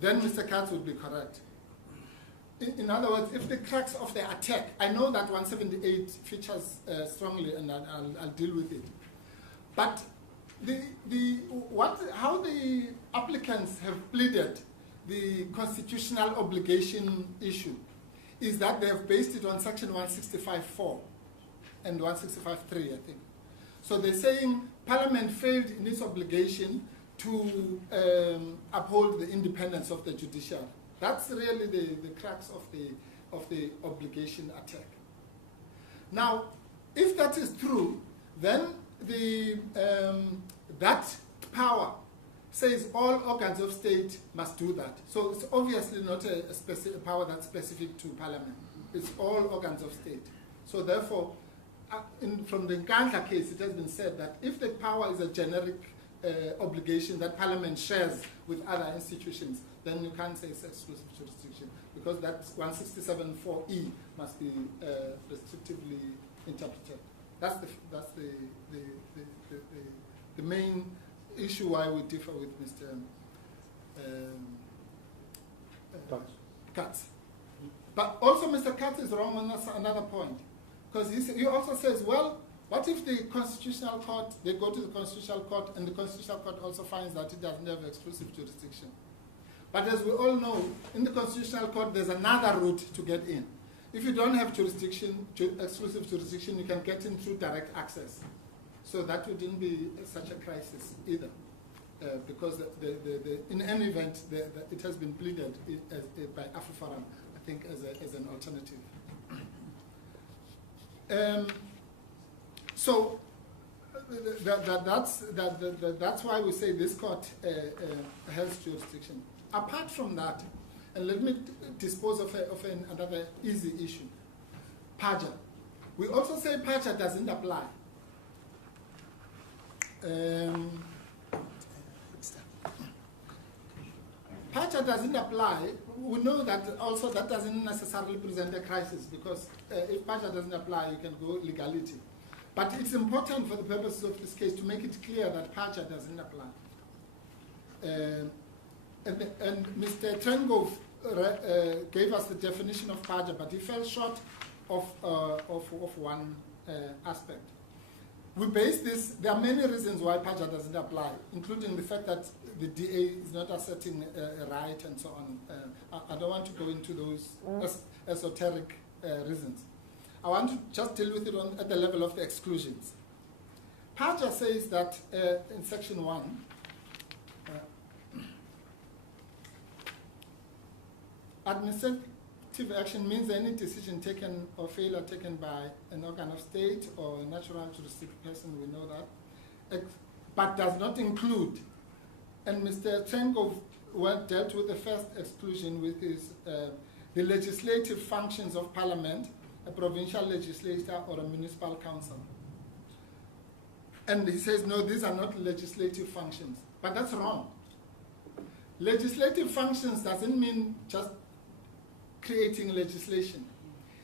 then Mr. Katz would be correct. In other words, if the crux of the attack, I know that 178 features strongly, and I'll deal with it. But how the applicants have pleaded the constitutional obligation issue is that they have based it on section 165.4 and 165.3, I think. So they're saying Parliament failed in its obligation to uphold the independence of the judiciary. That's really the crux of the obligation attack. Now, if that is true, then that power says all organs of state must do that. So it's obviously not a power that's specific to Parliament. It's all organs of state. So therefore, from the Nkandla case, it has been said that if the power is a generic obligation that Parliament shares with other institutions, then you can't say it's exclusive jurisdiction, because that 167.4e must be restrictively interpreted. That's the main issue why we differ with Mr. Katz. But also Mr. Katz is wrong on another point, because he also says, well, what if the Constitutional Court, they go to the Constitutional Court and the Constitutional Court also finds that it doesn't have exclusive jurisdiction? But as we all know, in the Constitutional Court, there's another route to get in. If you don't have jurisdiction, exclusive jurisdiction, you can get in through direct access. So that wouldn't be such a crisis either, because in any event, it has been pleaded by AfriForum, I think, as an alternative. So that's why we say this court has jurisdiction. Apart from that, and let me dispose of another easy issue, PAJA. We also say PAJA doesn't apply. PAJA doesn't apply. We know that also that doesn't necessarily present a crisis, because if PAJA doesn't apply, you can go legality. But it's important for the purposes of this case to make it clear that PAJA doesn't apply. And Mr. Trengove gave us the definition of PAJA, but he fell short of one aspect. We base this, there are many reasons why PAJA doesn't apply, including the fact that the DA is not asserting a right and so on. I don't want to go into those esoteric reasons. I want to just deal with it at the level of the exclusions. PAJA says that in section 1, administrative action means any decision taken or failure taken by an organ of state or a natural juristic person, we know that, but does not include. And Mr. Trengove dealt with the first exclusion with his, the legislative functions of Parliament, a provincial legislature or a municipal council. And he says, no, these are not legislative functions. But that's wrong. Legislative functions doesn't mean just creating legislation.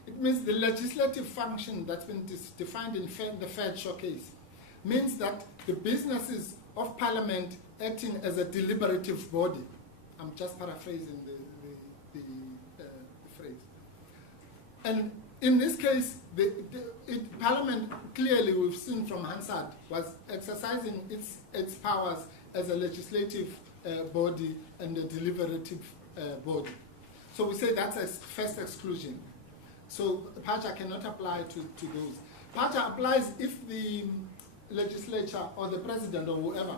It means the legislative function that's been defined in the Fed showcase means that the businesses of Parliament acting as a deliberative body. I'm just paraphrasing the phrase. And in this case, Parliament, clearly we've seen from Hansard, was exercising its powers as a legislative body and a deliberative body. So we say that's a first exclusion. So PAJA cannot apply to those. PAJA applies if the legislature or the president or whoever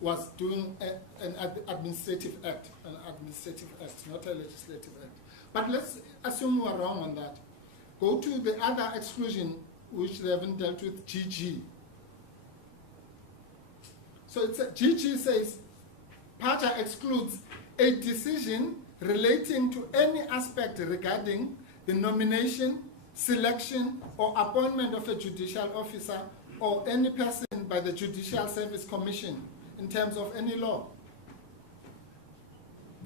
was doing an administrative act, not a legislative act. But let's assume we are wrong on that. Go to the other exclusion, which they haven't dealt with, GG. So GG says, PAJA excludes a decision relating to any aspect regarding the nomination, selection, or appointment of a judicial officer or any person by the Judicial Service Commission in terms of any law.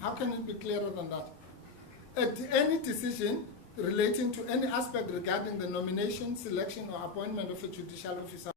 How can it be clearer than that? Any decision relating to any aspect regarding the nomination, selection, or appointment of a judicial officer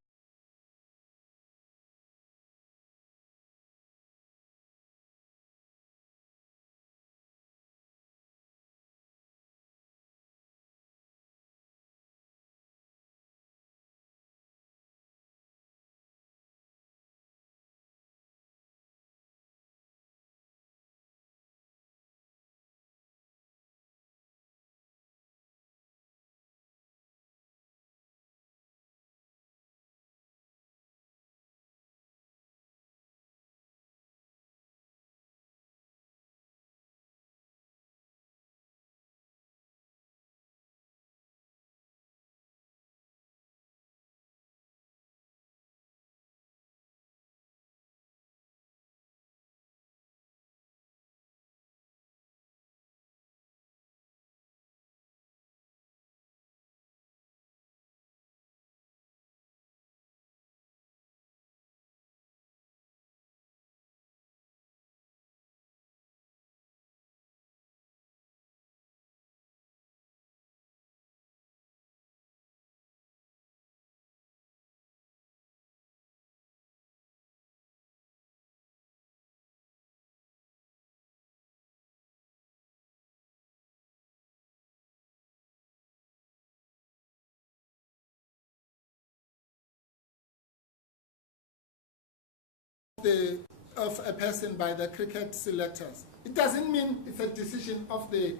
of a person by the cricket selectors. It doesn't mean it's a decision of the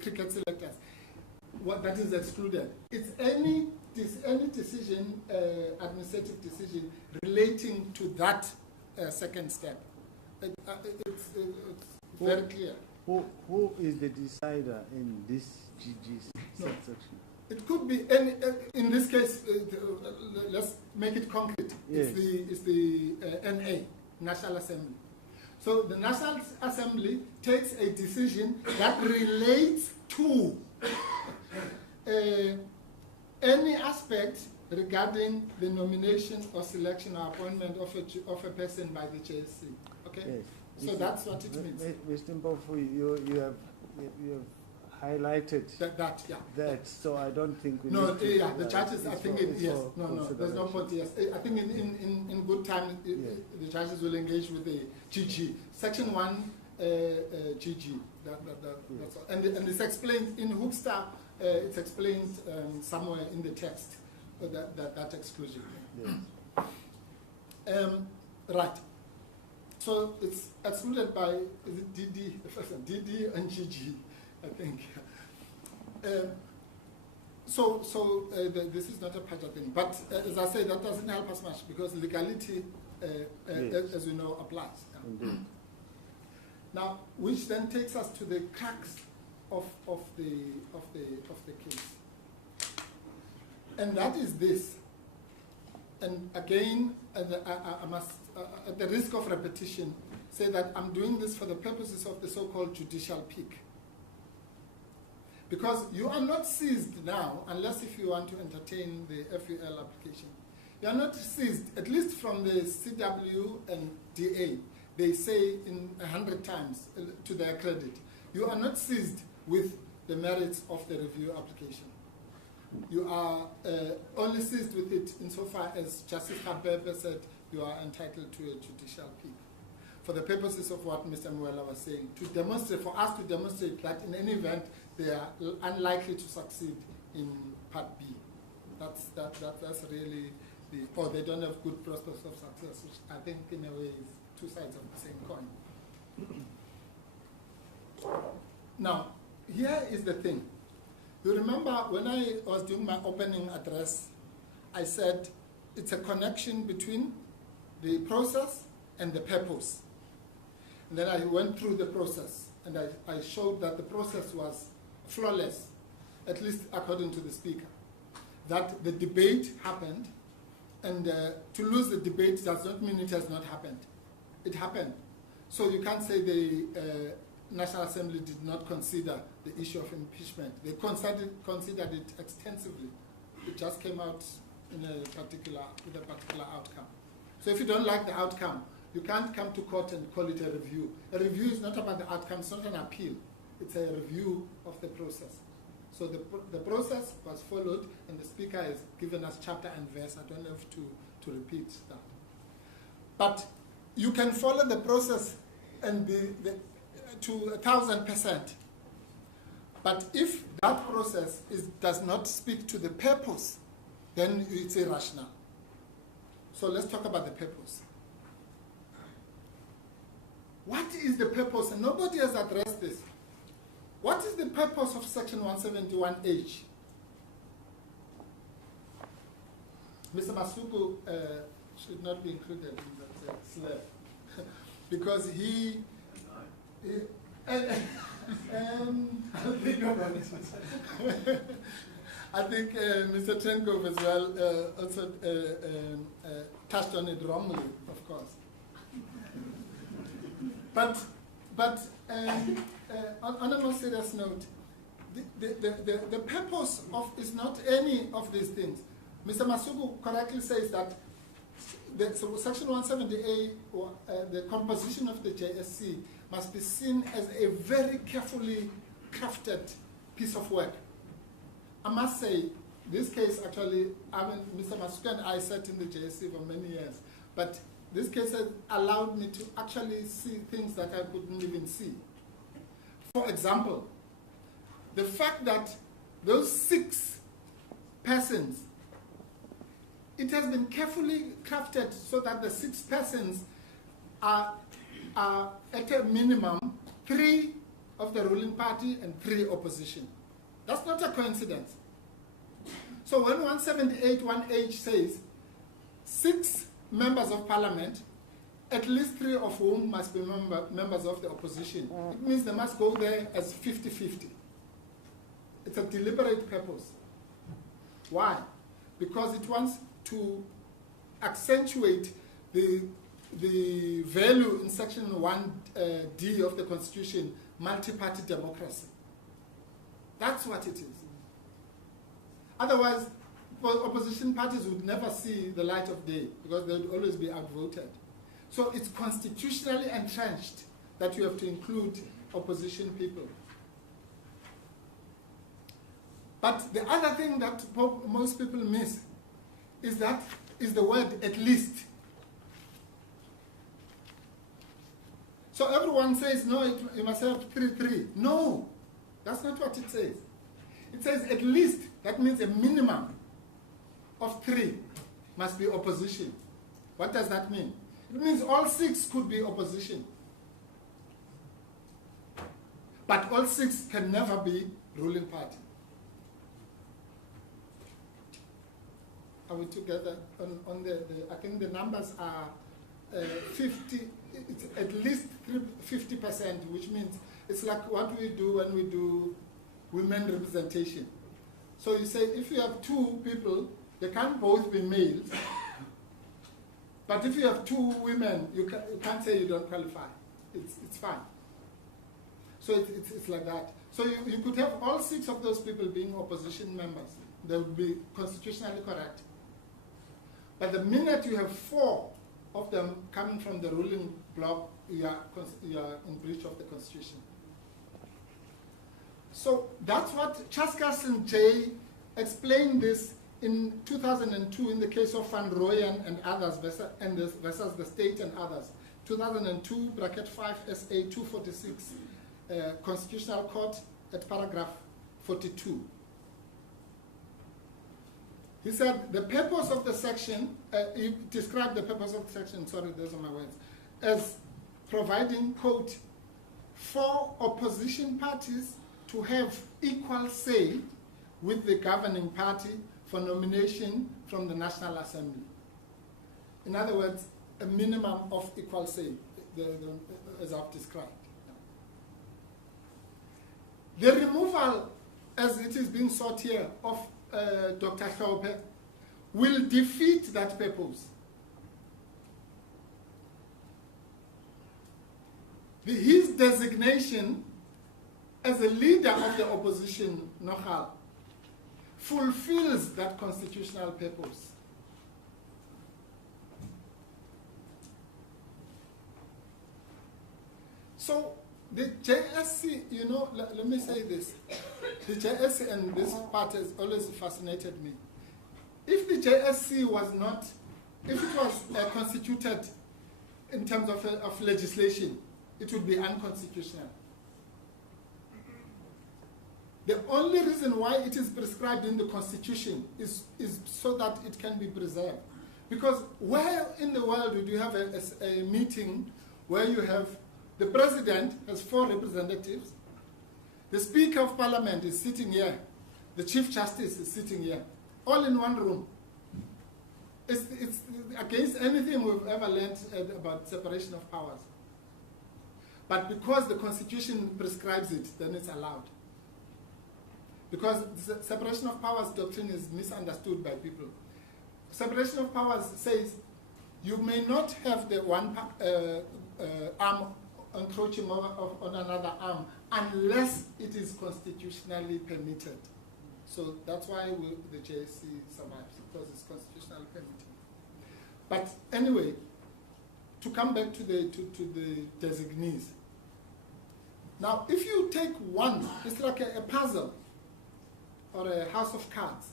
cricket selectors. What that is excluded. It's any decision, administrative decision relating to that second step. It's very clear. Who is the decider in this GG subsection? It could be any. In this case, let's make it concrete. Yes. It's the NA, National Assembly. So the National Assembly takes a decision that relates to any aspect regarding the nomination or selection or appointment of a person by the JSC. Okay. Yes. So that's what it means. Mr. Mpofu, you have highlighted that, so I don't think we need to. Yeah, the judges, I think yes. No, there's no point, yes. I think in good time, the judges will engage with the GG. Section 1, GG. That's all. And it's explained in Hoekstra, it's explained somewhere in the text, that exclusion. Yes. Right. So it's excluded by, is it DD, the first one, DD and GG, I think. This is not a part thing. But as I say, that doesn't help us much because legality, yes, as we know, applies. Indeed. Now, which then takes us to the crux of the case. And that is this. And again, I must, at the risk of repetition, say that I'm doing this for the purposes of the so-called judicial peak. Because you are not seized now, unless if you want to entertain the FUL application. You are not seized, at least from the CW and DA. They say in 100 times to their credit, you are not seized with the merits of the review application. You are only seized with it insofar as Justice Kabebe said you are entitled to a judicial peak. For the purposes of what Mr. Mwela was saying, to demonstrate, for us to demonstrate that in any event they are unlikely to succeed in Part B. That's really or they don't have good prospects of success, which I think in a way is two sides of the same coin. Now, here is the thing. You remember when I was doing my opening address, I said it's a connection between the process and the purpose. And then I went through the process, and I showed that the process was flawless, at least according to the speaker. That the debate happened, and to lose the debate does not mean it has not happened. It happened. So you can't say the National Assembly did not consider the issue of impeachment. They considered it extensively. It just came out with a particular outcome. So if you don't like the outcome, you can't come to court and call it a review. A review is not about the outcome, it's not an appeal. It's a review of the process. So the process was followed, and the speaker has given us chapter and verse. I don't have to repeat that. But you can follow the process and be to 1,000%. But if that process does not speak to the purpose, then it's irrational. So let's talk about the purpose. What is the purpose? And nobody has addressed this. What is the purpose of Section 171H? Mr. Masuku should not be included in that slab because he I think Mr. Trenkov as well also touched on it wrongly, of course. But on a more serious note, the purpose of is not any of these things. Mr. Masuku correctly says that so Section 170A, the composition of the JSC, must be seen as a very carefully crafted piece of work. I must say, this case actually, Mr. Masuku and I sat in the JSC for many years, but this case has allowed me to actually see things that I couldn't even see. For example, the fact that those 6 persons, it has been carefully crafted so that the 6 persons are at a minimum 3 of the ruling party and 3 opposition. That's not a coincidence. So when 178(1)H says 6 members of parliament, at least 3 of whom must be members of the opposition, it means they must go there as 50-50. It's a deliberate purpose. Why? Because it wants to accentuate the value in section 1D of the Constitution, multi-party democracy. That's what it is. Otherwise, opposition parties would never see the light of day because they would always be outvoted. So it's constitutionally entrenched that you have to include opposition people. But the other thing that most people miss is the word "at least." So everyone says, no, you must have 3-3. No, that's not what it says. It says at least, that means a minimum of 3 must be opposition. What does that mean? It means all 6 could be opposition. But all 6 can never be ruling party. Are we together on I think the numbers are 50, it's at least 50%, which means it's like what we do when we do women representation. So you say if you have 2 people, they can't both be males. But if you have 2 women, you can't say you don't qualify. It's fine. So it's like that. So you could have all 6 of those people being opposition members. They would be constitutionally correct. But the minute you have 4 of them coming from the ruling bloc, you are in breach of the Constitution. So that's what Chaskas and Jay explained this in 2002 in the case of Van Rooyen and others versus the state and others. 2002, bracket 5, SA 246, Constitutional Court at paragraph 42. He said the purpose of the section, he described the purpose of the section, sorry, those are my words, as providing, quote, for opposition parties to have equal say with the governing party for nomination from the National Assembly. In other words, a minimum of equal say, as I've described. The removal, as it is being sought here, of Dr. Hlophe will defeat that purpose. His designation as a leader of the opposition, Nohal, fulfills that constitutional purpose. So the JSC, you know, let me say this. The JSC and this part has always fascinated me. If the JSC was not, if it was constituted in terms of legislation, it would be unconstitutional. The only reason why it is prescribed in the Constitution is so that it can be preserved. Because where in the world would you have a meeting where you have the president has 4 representatives, the Speaker of Parliament is sitting here, the Chief Justice is sitting here, all in one room. It's against anything we've ever learned about separation of powers. But because the Constitution prescribes it, then it's allowed. Because the separation of powers doctrine is misunderstood by people. Separation of powers says you may not have the one arm encroaching on another arm unless it is constitutionally permitted. So that's why the JSC survives, because it's constitutionally permitted. But anyway, to come back to the designees. Now, if you take one, it's like a puzzle or a house of cards.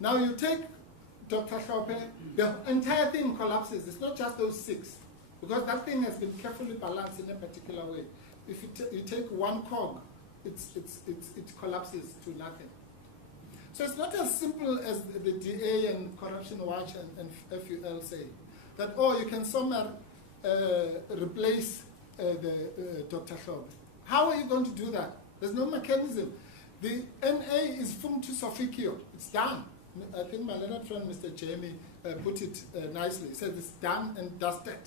Now you take Dr. Hlophe, the entire thing collapses. It's not just those 6, because that thing has been carefully balanced in a particular way. If you take one cog, it collapses to nothing. So it's not as simple as the DA and Corruption Watch and FUL say, that, oh, you can replace Dr. Hlobe. How are you going to do that? There's no mechanism. The NA is functus officio. It's done. I think my learned friend, Mr. Jamie, put it nicely. He said it's done and dusted.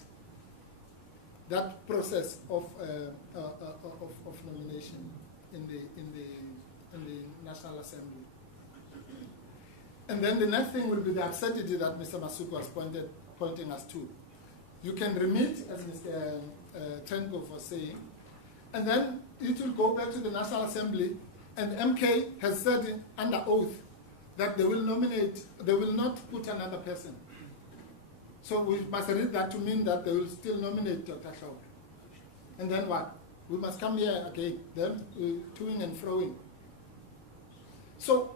That process of nomination in the National Assembly. And then the next thing will be the absurdity that Mr. Masuku was pointing us to. You can remit, as Mr. Trenkov was saying, and then it will go back to the National Assembly, and MK has said under oath that they will not put another person. So we must read that to mean that they will still nominate Dr. Hlobe. And then what? We must come here again, then toing and froing. So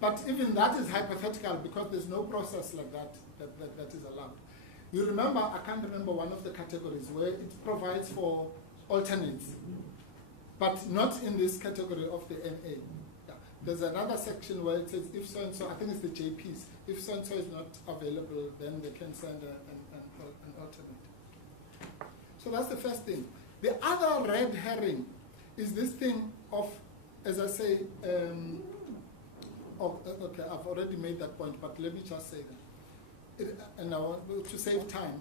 but even that is hypothetical because there's no process like that is allowed. You remember, I can't remember one of the categories where it provides for alternates, but not in this category of the NA. Yeah. There's another section where it says if so-and-so, I think it's the JPs, if so-and-so is not available, then they can send an alternate. So that's the first thing. The other red herring is this thing of, as I say, okay, I've already made that point, but let me just say that. And I want to save time.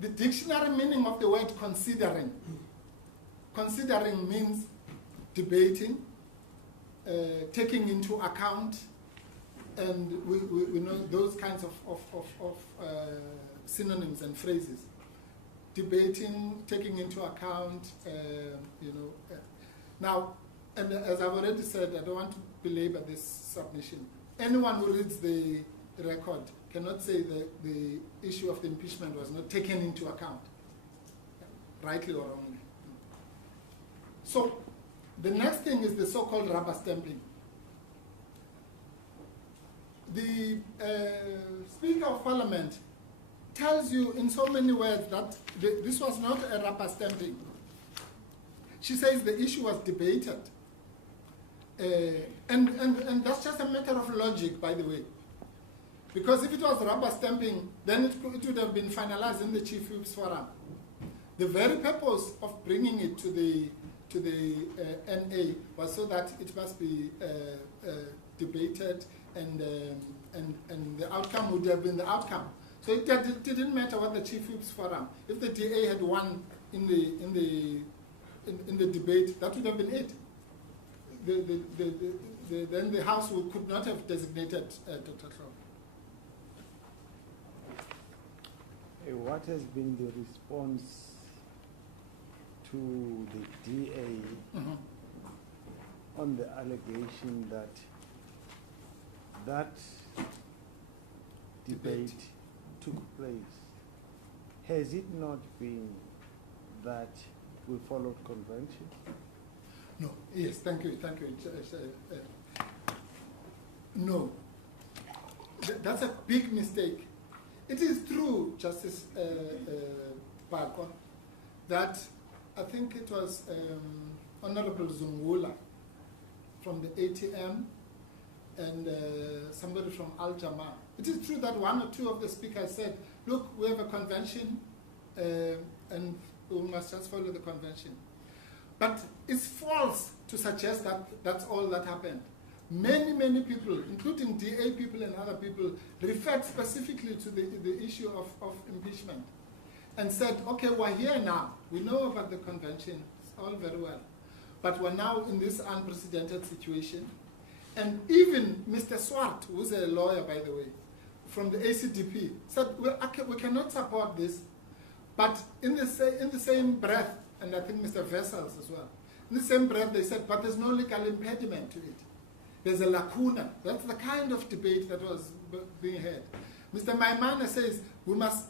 The dictionary meaning of the word considering. Considering means debating, taking into account, and we know those kinds of synonyms and phrases. Debating, taking into account, now, and as I've already said, I don't want to belabor this submission. Anyone who reads the record cannot say that the issue of the impeachment was not taken into account, rightly or wrongly. So the next thing is the so-called rubber stamping. The Speaker of Parliament tells you in so many words that this was not a rubber stamping. She says the issue was debated. And that's just a matter of logic, by the way. Because if it was rubber stamping, then it would have been finalized in the Chief Whip's Forum. The very purpose of bringing it to the NA was so that it must be debated, and the outcome would have been the outcome. So it didn't matter what the Chief Whip's Forum. If the DA had won in the debate, that would have been it. Then the House could not have designated Dr. Hlobe. What has been the response to the DA on the allegation that debate took place? Has it not been that we followed convention? No. Yes, thank you. No. That's a big mistake. It is true, Justice Bakwa, that I think it was Honorable Zungula from the ATM and somebody from Al Jamaa. It is true that one or two of the speakers said, look, we have a convention and we must just follow the convention. But it's false to suggest that that's all that happened. Many people, including DA people and other people, referred specifically to the issue of impeachment and said, okay, we're here now. We know about the convention. It's all very well. But we're now in this unprecedented situation. And even Mr. Swart, who's a lawyer, by the way, from the ACDP, said, we cannot support this. But in the same breath, and I think Mr. Vessels as well, in the same breath they said, but there's no legal impediment to it. There's a lacuna. That's the kind of debate that was being had. Mr. Maimana says we must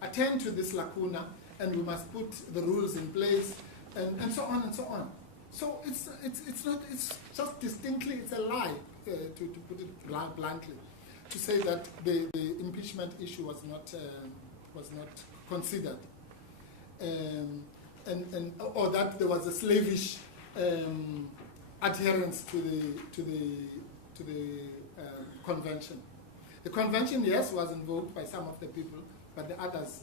attend to this lacuna and we must put the rules in place and so on and so on. So it's just distinctly, it's a lie, to put it bluntly, to say that the impeachment issue was not considered, or that there was a slavish adherence to the convention. The convention, yes, was invoked by some of the people, but the others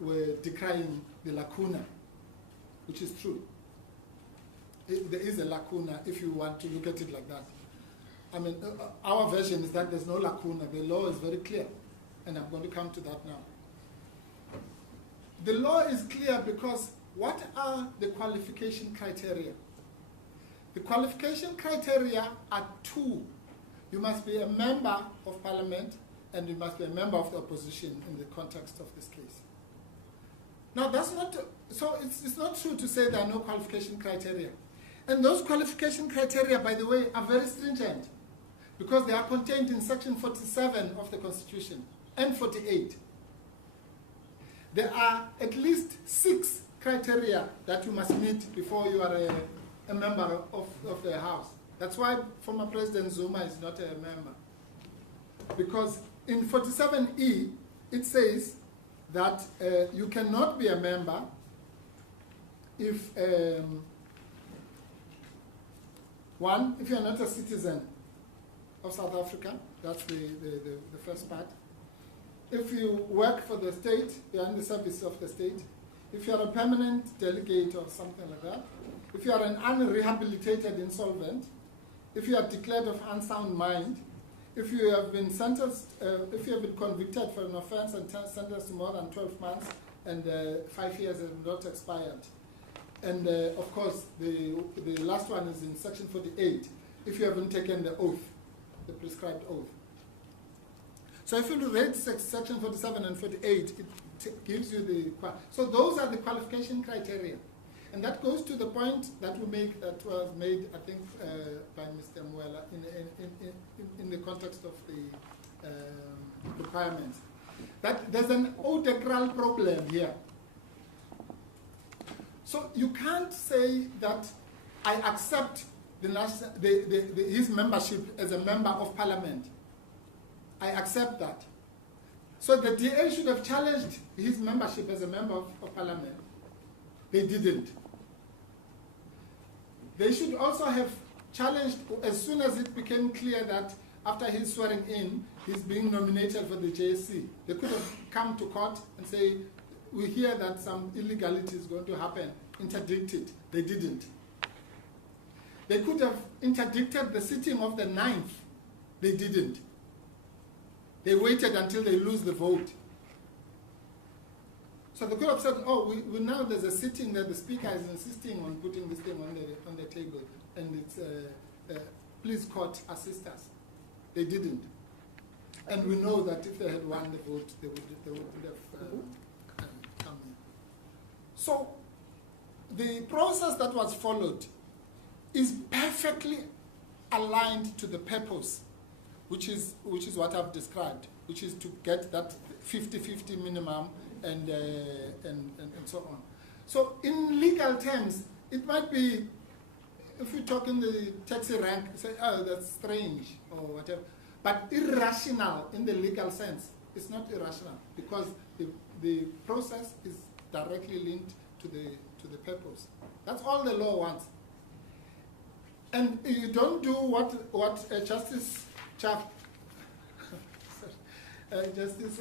were decrying the lacuna, which is true. There is a lacuna if you want to look at it like that. I mean, our version is that there's no lacuna. The law is very clear, and I'm going to come to that now. The law is clear because what are the qualification criteria? The qualification criteria are two. You must be a member of parliament and you must be a member of the opposition in the context of this case. Now that's not, so it's not true to say there are no qualification criteria. And those qualification criteria, by the way, are very stringent because they are contained in section 47 of the Constitution and 48. There are at least 6 criteria that you must meet before you are a member of the House. That's why former President Zuma is not a member. Because in 47E, it says that you cannot be a member if, one, if you are not a citizen of South Africa, that's the first part. If you work for the state, you are in the service of the state. If you are a permanent delegate or something like that. If you are an unrehabilitated insolvent. If you are declared of unsound mind. If you have been sentenced, if you have been convicted for an offense and sentenced to more than 12 months and 5 years have not expired. And of course, the last one is in section 48. If you haven't taken the oath, the prescribed oath. So if you read section 47 and 48, it gives you the, so those are the qualification criteria. And that goes to the point that we make, that was made, I think, by Mr. Muela in the context of the requirements. That there's an integral problem here. So you can't say that I accept his membership as a member of parliament. I accept that. So the DA should have challenged his membership as a member of parliament. They didn't. They should also have challenged, as soon as it became clear that after his swearing in, he's being nominated for the JSC. They could have come to court and say, we hear that some illegality is going to happen, interdict it. They didn't. They could have interdicted the sitting of the 9th. They didn't. They waited until they lose the vote. So they could have said, oh, we now there's a sitting that the speaker is insisting on putting this thing on the table, and it's, please court assist us. They didn't. And we know that if they had won the vote, they would have come in. So the process that was followed is perfectly aligned to the purpose, which is what I've described, which is to get that 50-50 minimum and so on. So in legal terms, it might be, if we talk in the taxi rank, say, oh, that's strange or whatever. But irrational in the legal sense, it's not irrational because the process is directly linked to the purpose. That's all the law wants. And you don't do what Justice Chap, Justice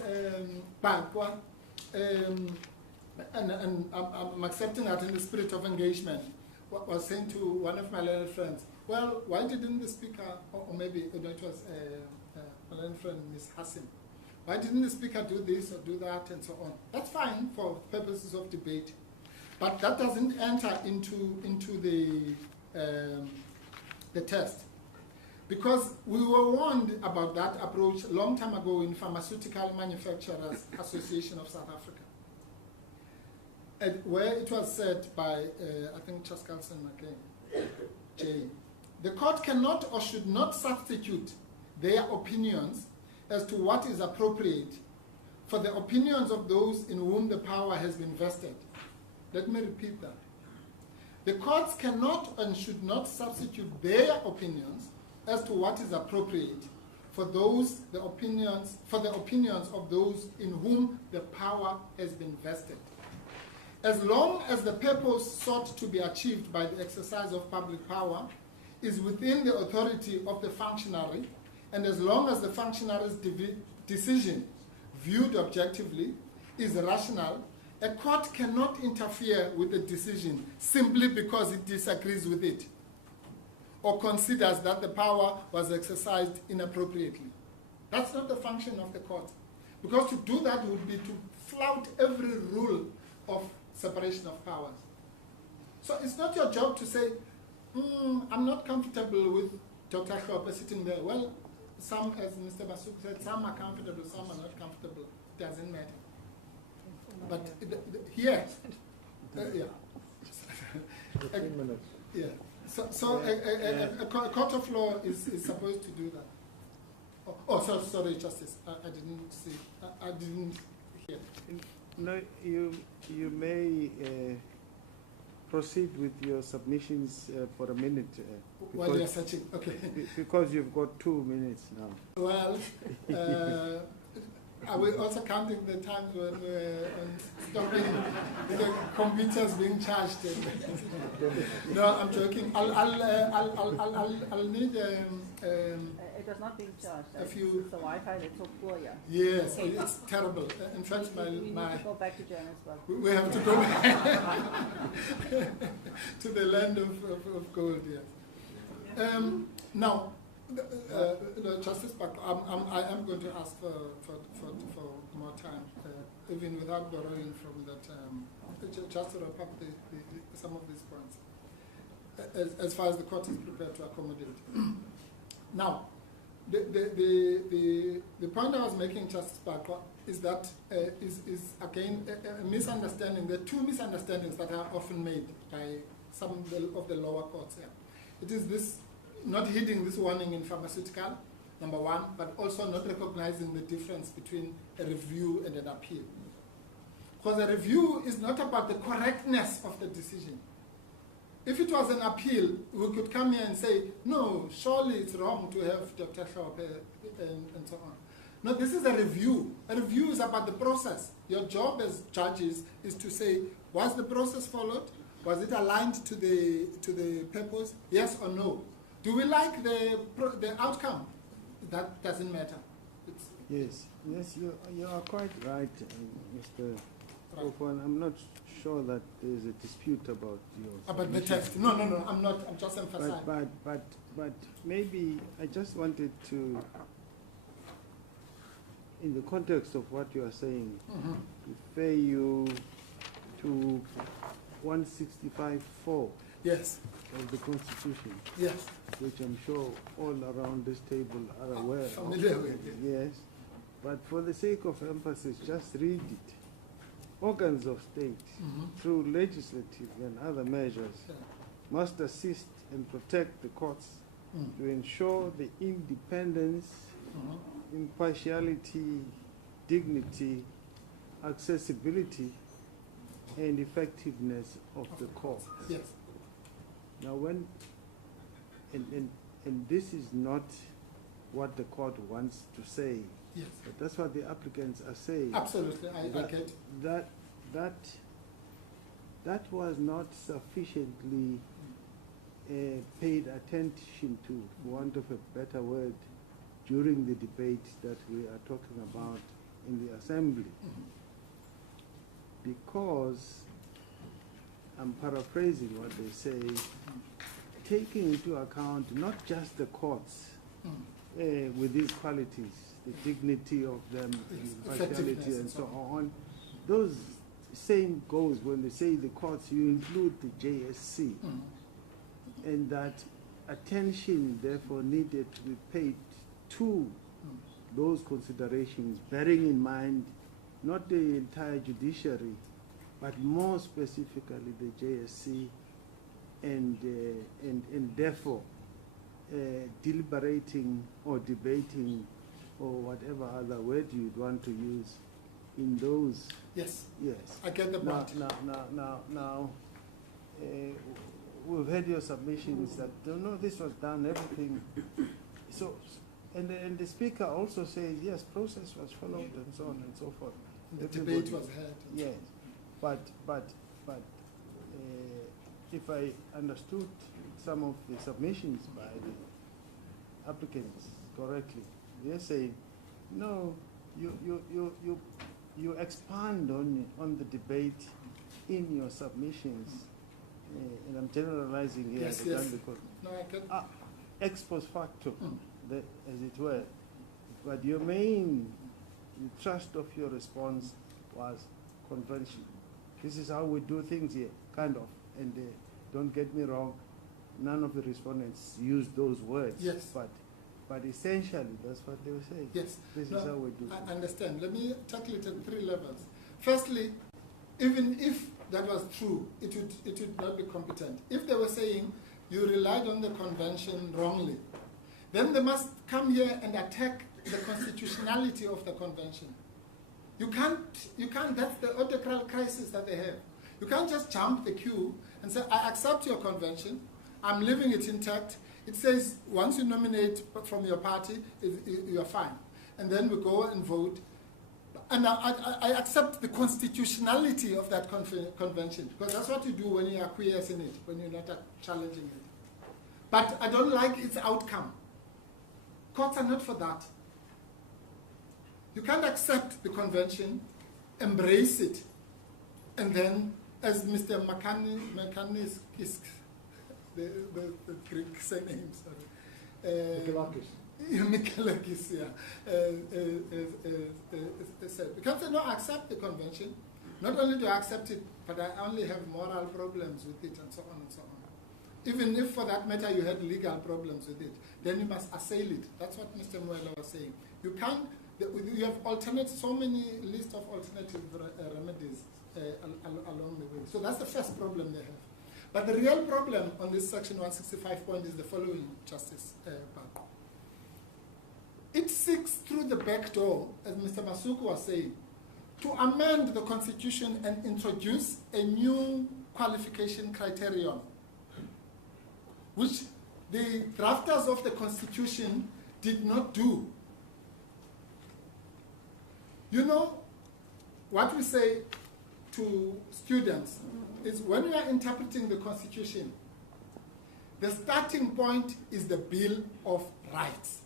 Bakwa, and I'm accepting that in the spirit of engagement, was saying to one of my learned friends, well, why didn't the speaker, or maybe it was my learned friend, Ms. Hassim, why didn't the speaker do this or do that and so on? That's fine for purposes of debate, but that doesn't enter into the test. Because we were warned about that approach a long time ago in Pharmaceutical Manufacturers Association of South Africa, where it was said by, I think, Chaskalson McCain, Jay, the court cannot or should not substitute their opinions as to what is appropriate for the opinions of those in whom the power has been vested. Let me repeat that. The courts cannot and should not substitute their opinions as to what is appropriate for the opinions of those in whom the power has been vested. As long as the purpose sought to be achieved by the exercise of public power is within the authority of the functionary and as long as the functionary's decision, viewed objectively, is rational, a court cannot interfere with the decision simply because it disagrees with it or considers that the power was exercised inappropriately. That's not the function of the court. Because to do that would be to flout every rule of separation of powers. So it's not your job to say, I'm not comfortable with Dr. Khope sitting there. Well, some, as Mr. Basuk said, some are comfortable, some are not comfortable. It doesn't matter. But here, yeah. 15 minutes. Yeah. So a court of law is supposed to do that. Oh, sorry, Justice. I didn't see. I didn't hear. No, you may proceed with your submissions for a minute. While you're searching, okay. Because you've got 2 minutes now. Well, are we also counting the times when we're stopping the computers being charged? No, I'm joking. I'll need It was not being charged. a few. It's the Wi-Fi that's so poor, yeah. Yes, it's terrible. In fact, We need to go back to Johannesburg. we have to go back to the land of gold. Yes. Now, Justice Park, I am going to ask for more time, even without borrowing from that, just to wrap up some of these points, as far as the court is prepared to accommodate. Now, the point I was making, Justice Park, is that is again a misunderstanding. There are two misunderstandings that are often made by some of the lower courts here. It is this not heeding this warning in pharmaceutical, number one, but also not recognizing the difference between a review and an appeal. Because a review is not about the correctness of the decision. If it was an appeal, we could come here and say, no, surely it's wrong to have Dr. Khope and so on. No, this is a review. A review is about the process. Your job as judges is to say, was the process followed? Was it aligned to the purpose? Yes or no? Do we like the outcome? That doesn't matter. Yes, you are quite right, Mr. Khope. I'm not sure that there is a dispute about your about the text. No, I'm not. I'm just emphasizing. But maybe I just wanted to, in the context of what you are saying, refer you to 165.4 yes. of the Constitution. Yes. Which I'm sure all around this table are aware familiar of. with it. Yes. But for the sake of emphasis, just read it. Organs of state, through legislative and other measures, must assist and protect the courts to ensure the independence, impartiality, dignity, accessibility, and effectiveness of the court. Yes. Now, and this is not what the court wants to say. Yes. But that's what the applicants are saying. Absolutely, I get that was not sufficiently paid attention to, for want of a better word, during the debate that we are talking about in the assembly. Because, I'm paraphrasing what they say, taking into account not just the courts with these qualities, the dignity of them, impartiality and so on, those same goes when they say the courts, you include the JSC, and that attention therefore needed to be paid to those considerations, bearing in mind not the entire judiciary, but more specifically the JSC, and therefore deliberating or debating or whatever other word you'd want to use in those. Yes. Yes. I get the point. Now, we've heard your submissions that no, this was done, everything. So, and the speaker also says yes, process was followed and so on and so forth. The debate was had. Yes, but if I understood some of the submissions by the applicants, correctly. They're saying, no, you expand on the debate in your submissions, and I'm generalizing here Yes, at the yes. time because No, I get. ex post facto, Mm. as it were. But your main thrust of your response was convention. This is how we do things here, kind of. And don't get me wrong, none of the respondents used those words. Yes. But essentially, that's what they were saying. Yes. This No, is how we do I things. understand. Let me tackle it at 3 levels. Firstly, even if that was true, it would not be competent. If they were saying you relied on the convention wrongly, then they must come here and attack the constitutionality of the convention. You can't, that's the autocratic crisis that they have. You can't just jump the queue and say, I accept your convention, I'm leaving it intact. It says once you nominate from your party, you're fine. And then we go and vote. And I accept the constitutionality of that convention, because that's what you do when you acquiesce in it, when you're not challenging it. But I don't like its outcome. Courts are not for that. You can't accept the convention, embrace it, and then, as Mr. Makanis is the Greek surname, sorry. Mikalakis. Mikalakis, yeah. Said, you can't say, no, I accept the convention. Not only do I accept it, but I only have moral problems with it, and so on and so on. Even if, for that matter, you had legal problems with it, then you must assail it. That's what Mr. Muela was saying. You can't. You have so many list of alternative remedies along the way. So that's the first problem they have. But the real problem on this section 165 point is the following, Justice Park. It seeks through the back door, as Mr. Masuku was saying, to amend the Constitution and introduce a new qualification criterion, which the drafters of the Constitution did not do. You know, what we say to students is when we are interpreting the Constitution, the starting point is the Bill of Rights.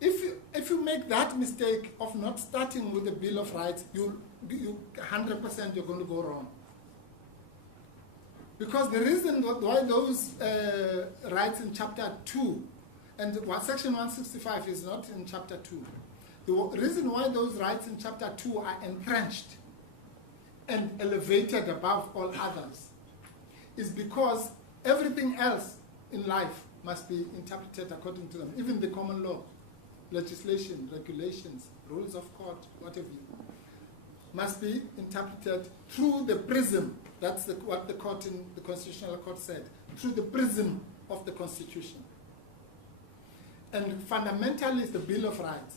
If you make that mistake of not starting with the Bill of Rights, you 100% you're going to go wrong. Because the reason why those rights in Chapter 2, and Section 165 is not in Chapter 2, the reason why those rights in Chapter 2 are entrenched and elevated above all others is because everything else in life must be interpreted according to them, even the common law, legislation, regulations, rules of court, whatever, must be interpreted through the prism. That's what the court in the Constitutional Court said, through the prism of the Constitution. And fundamentally, it's the Bill of Rights.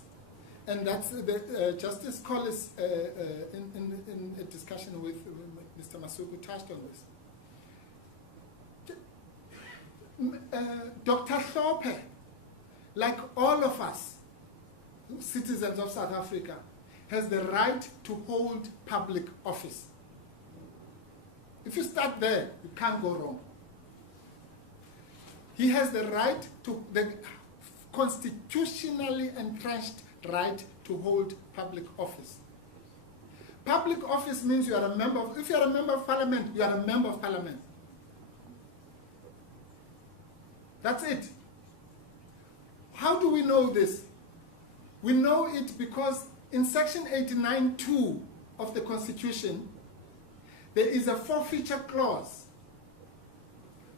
And that's the Justice Collis, in a discussion with Mr. Masuku, touched on this. Dr. Hlophe, like all of us, citizens of South Africa, has the right to hold public office. If you start there, you can't go wrong. He has the right to, the constitutionally entrenched right to hold public office. Public office means you are a member of, if you are a member of parliament, you are a member of parliament. That's it. How do we know this? We know it because in Section 89(2) of the Constitution, there is a forfeiture clause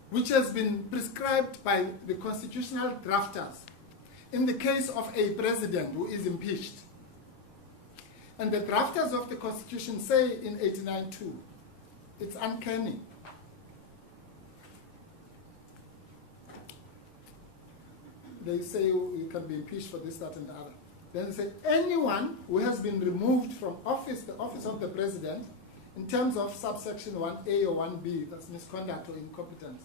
which has been prescribed by the constitutional drafters in the case of a president who is impeached. And the drafters of the Constitution say in 89(2), it's uncanny. They say you can be impeached for this, that, and the other. Then they say anyone who has been removed from office, the office of the president, in terms of subsection 1A or 1B, that's misconduct or incompetence,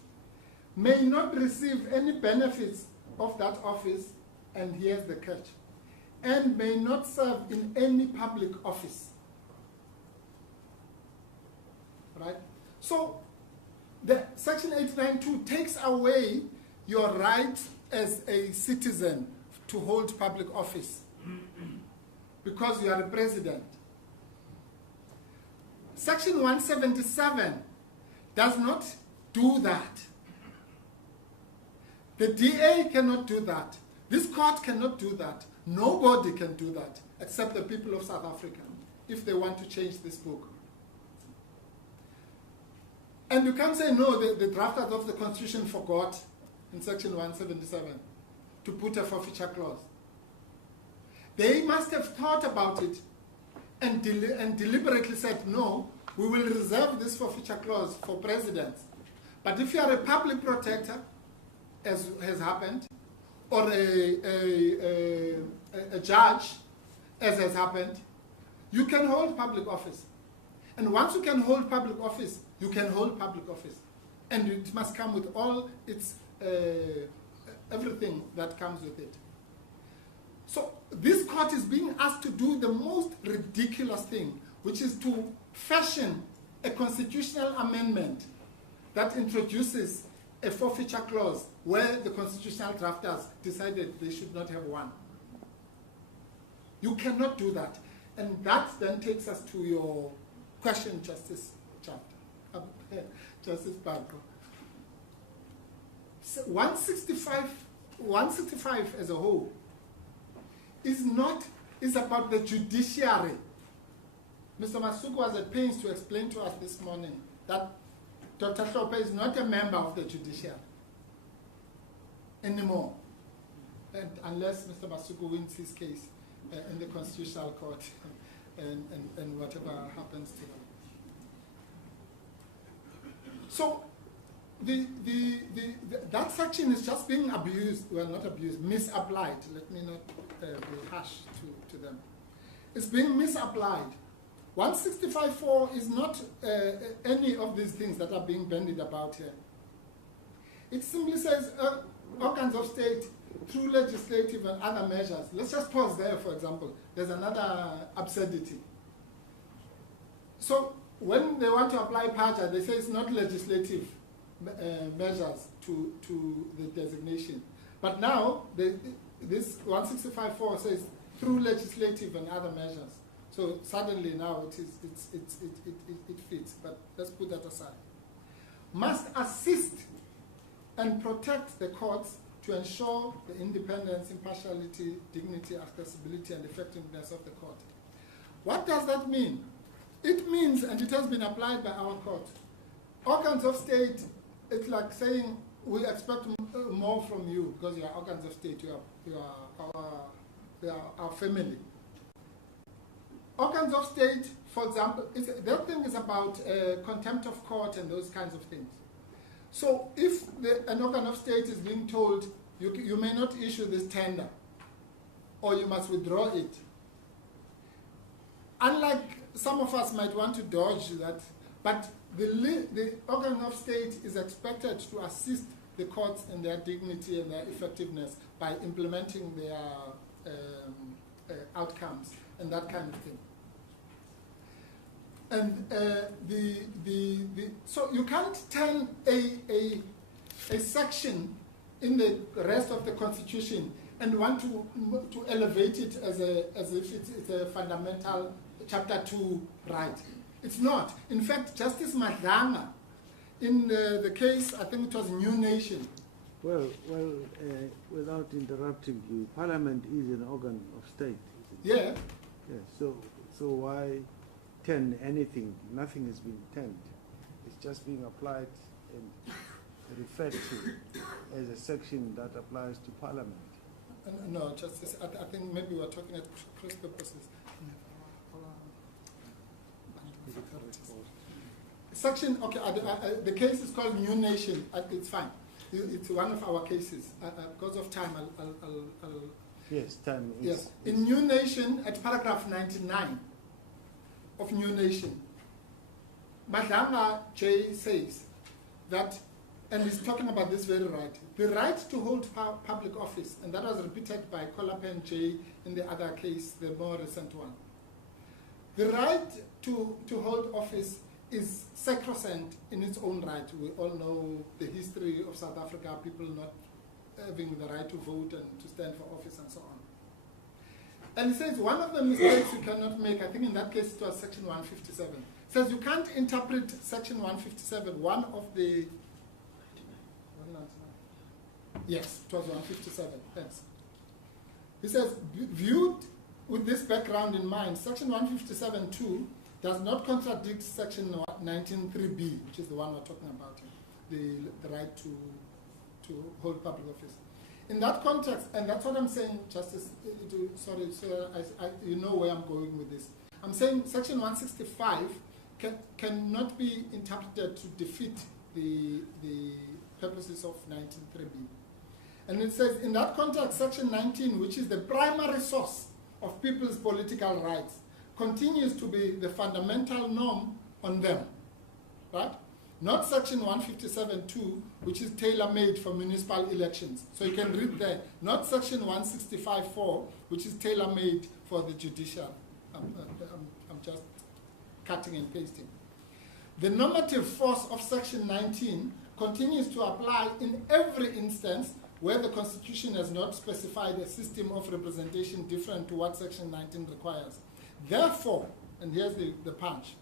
may not receive any benefits of that office, and here's the catch, and may not serve in any public office. Right? So, the Section 89(2) takes away your right as a citizen to hold public office because you are a president. Section 177 does not do that. The DA cannot do that. This court cannot do that. Nobody can do that except the people of South Africa if they want to change this book. And you can't say, no, the drafters of the Constitution forgot in Section 177 to put a forfeiture clause. They must have thought about it and deliberately said, no, we will reserve this forfeiture clause for presidents. But if you are a public protector, as has happened, or a judge, as has happened, you can hold public office. And once you can hold public office, you can hold public office. And it must come with all its, everything that comes with it. So this court is being asked to do the most ridiculous thing, which is to fashion a constitutional amendment that introduces a forfeiture clause where the constitutional drafters decided they should not have one. You cannot do that. And that then takes us to your question, Justice Barco. So 165 as a whole is about the judiciary. Mr. Masuku was at pains to explain to us this morning that Dr. Hlophe is not a member of the judiciary anymore, and unless Mr. Masuku wins his case in the Constitutional Court and whatever happens to them. So that section is just being abused, well, not abused, misapplied. Let me not be harsh to them. It's being misapplied. 165.4 is not any of these things that are being bandied about here. It simply says organs of state through legislative and other measures. Let's just pause there, for example. There's another absurdity. So when they want to apply PAJA, they say it's not legislative measures to the designation. But now, this 165.4 says through legislative and other measures. So suddenly now it fits, but let's put that aside. Must assist and protect the courts to ensure the independence, impartiality, dignity, accessibility, and effectiveness of the court. What does that mean? It means, and it has been applied by our court, organs of state, it's like saying we expect more from you because you are organs of state, you are our family. Organs of state, for example, that thing is about contempt of court and those kinds of things. So if an organ of state is being told, you may not issue this tender, or you must withdraw it, unlike some of us might want to dodge that, but the organ of state is expected to assist the courts in their dignity and their effectiveness by implementing their outcomes and that kind of thing. And so you can't turn a section in the rest of the Constitution and want to elevate it as if it's a fundamental Chapter 2 right. It's not. In fact, Justice Madlanga, in the case, I think it was New Nation. Well, without interrupting you, Parliament is an organ of state. Yeah. Yeah. So why turn anything? Nothing is being turned. It's just being applied and referred to as a section that applies to Parliament. No, Justice. I think maybe we're talking at cross purposes. Section, okay, the case is called New Nation. It's fine. It's one of our cases. Because of time, I'll yes, time is. Yes. In New Nation, at paragraph 99 of New Nation, Madlanga J says that, and he's talking about this very right, the right to hold public office, and that was repeated by Kolapen J in the other case, the more recent one. The right to hold office is sacrosanct in its own right. We all know the history of South Africa, people not having the right to vote and to stand for office and so on. And it says one of the mistakes you cannot make, I think in that case it was section 157, says you can't interpret section 157, one of the, yes, it was 157, thanks. He says, viewed with this background in mind, section 157.2 does not contradict section 19.3b, which is the one we're talking about, the right to hold public office. In that context, and that's what I'm saying, Justice, sorry, sir, you know where I'm going with this. I'm saying section 165 cannot be interpreted to defeat the purposes of 19.3b. And it says, in that context, section 19, which is the primary source of people's political rights, continues to be the fundamental norm on them, right? Not section 157.2, which is tailor-made for municipal elections. So you can read there, not section 165.4, which is tailor-made for the judicial. I'm just cutting and pasting. The normative force of section 19 continues to apply in every instance where the Constitution has not specified a system of representation different to what section 19 requires. Therefore, and here's the punch,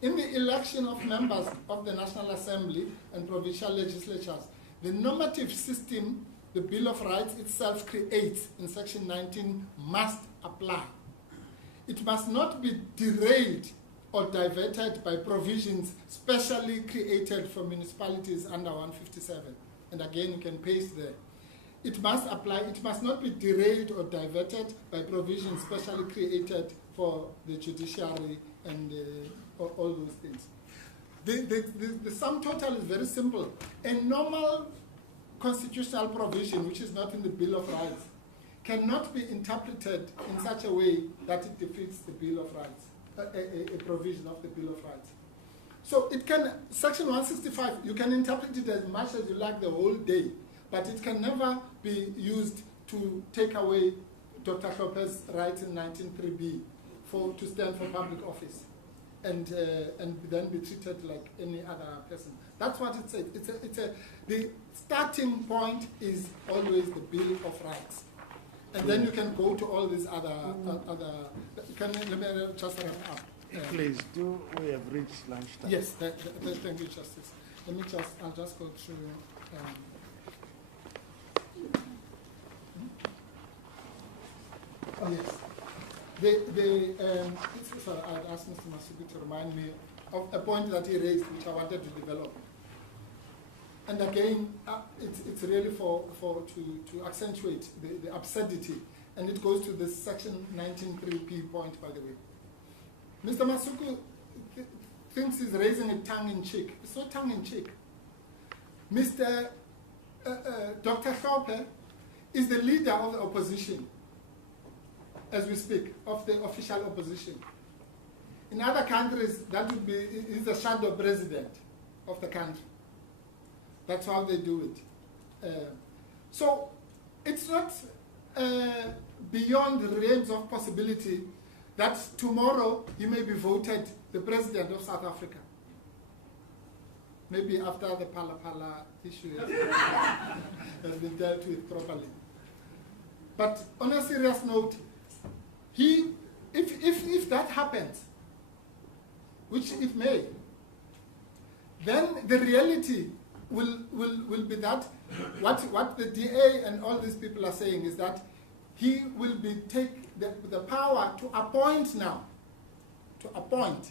in the election of members of the National Assembly and provincial legislatures, the normative system the Bill of Rights itself creates in section 19 must apply. It must not be derailed or diverted by provisions specially created for municipalities under 157. And again, you can paste there. It must apply, it must not be derailed or diverted by provisions specially created for the judiciary and all those things. The sum total is very simple. A normal constitutional provision, which is not in the Bill of Rights, cannot be interpreted in such a way that it defeats the Bill of Rights, a provision of the Bill of Rights. So it can, section 165, you can interpret it as much as you like the whole day, but it can never be used to take away Dr. Hlophe's rights in 19.3b to stand for public office and then be treated like any other person. That's what it says. The starting point is always the Bill of Rights. And then you can go to all these other let me just wrap up. Please, we have reached lunchtime. Yes, thank you, Justice. I'll just go through. Oh, yes. Sorry, I'd asked Mr. Masuku to remind me of a point that he raised, which I wanted to develop. And again, it's really to accentuate the absurdity. And it goes to this section 19.3p point, by the way. Mr. Masuku thinks he's raising it tongue-in-cheek. It's not tongue-in-cheek. Mr. Dr. Hlophe is the leader of the opposition, as we speak, of the official opposition. In other countries, that would be, he's the shadow president of the country. That's how they do it. So it's not beyond the realms of possibility that tomorrow he may be voted the president of South Africa. Maybe after the Pala issue has been dealt with properly. But on a serious note, if that happens, which it may, then the reality will be that what the DA and all these people are saying is that he will take the power to appoint now. To appoint.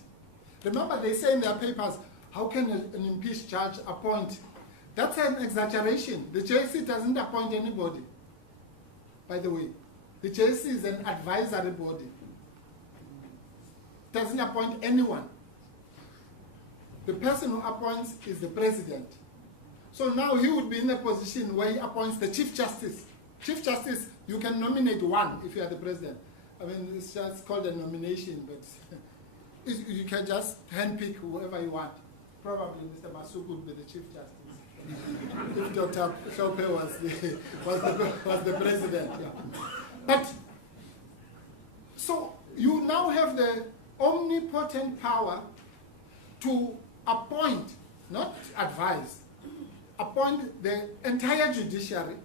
Remember, they say in their papers, how can an impeached judge appoint? That's an exaggeration. The JC doesn't appoint anybody, by the way. The JC is an advisory body. It doesn't appoint anyone. The person who appoints is the president. So now he would be in a position where he appoints the Chief Justice. Chief Justice, you can nominate one if you are the president. I mean, it's just called a nomination, but you can just handpick whoever you want. Probably Mr. Masuku would be the Chief Justice. If Dr. Hlophe was the president. Yeah. But, so you now have the omnipotent power to appoint, not advise, appoint the entire judiciary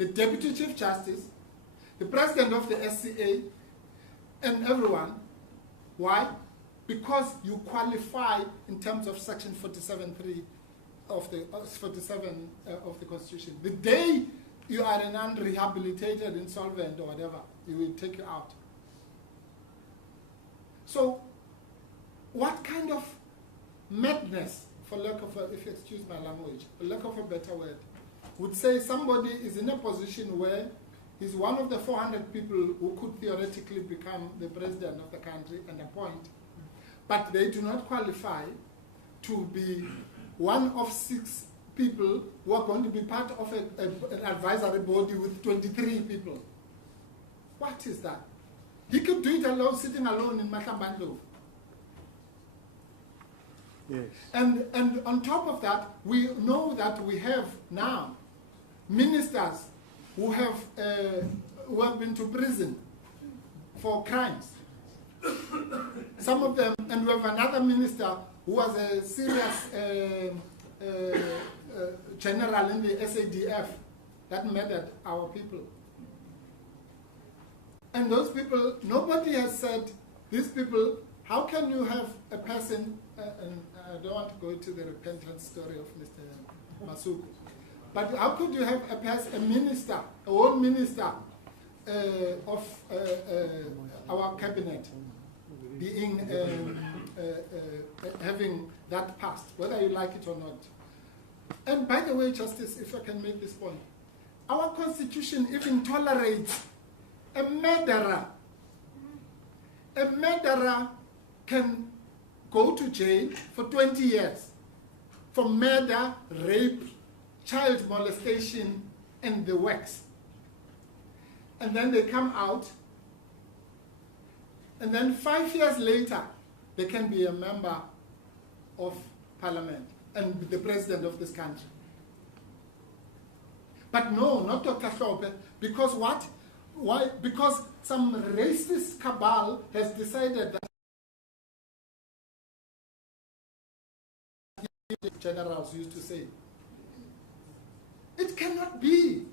the Deputy Chief Justice, the President of the SCA, and everyone. Why? Because you qualify in terms of Section 47(3) of the 47 of the Constitution. The day you are an unrehabilitated, insolvent, or whatever, it will take you out. So, what kind of madness, for lack of a, if you excuse my language, for lack of a better word, would say somebody is in a position where he's one of the 400 people who could theoretically become the president of the country and appoint, but they do not qualify to be one of 6 people who are going to be part of an advisory body with 23 people. What is that? He could do it alone, sitting alone in Makambandlo. Yes. And on top of that, we know that we have now ministers who have been to prison for crimes. Some of them, and we have another minister who was a serious general in the SADF that murdered our people. And those people, nobody has said, these people, how can you have a person, and I don't want to go into the repentance story of Mr. Masuku, but how could you have a minister, a whole minister of our cabinet being, having that passed, whether you like it or not? And by the way, Justice, if I can make this point, our Constitution even tolerates a murderer. A murderer can go to jail for 20 years for murder, rape, child molestation, and the works. And then they come out, and then 5 years later, they can be a member of parliament and the president of this country. But no, not Dr. Hlope, because what? Why? Because some racist cabal has decided that generals used to say. It cannot be.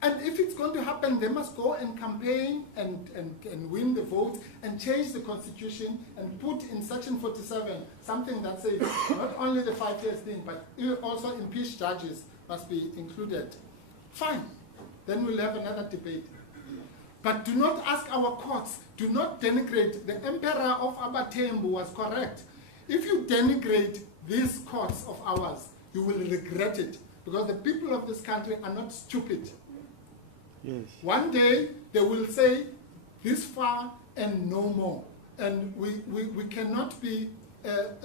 And if it's going to happen, they must go and campaign and win the votes and change the Constitution and put in Section 47 something that says not only the 5 years thing, but also impeached judges must be included. Fine. Then we'll have another debate. But do not ask our courts, do not denigrate. The Emperor of Abatembu was correct. If you denigrate these courts of ours, you will regret it, because the people of this country are not stupid. Yes. One day they will say this far and no more. And we cannot be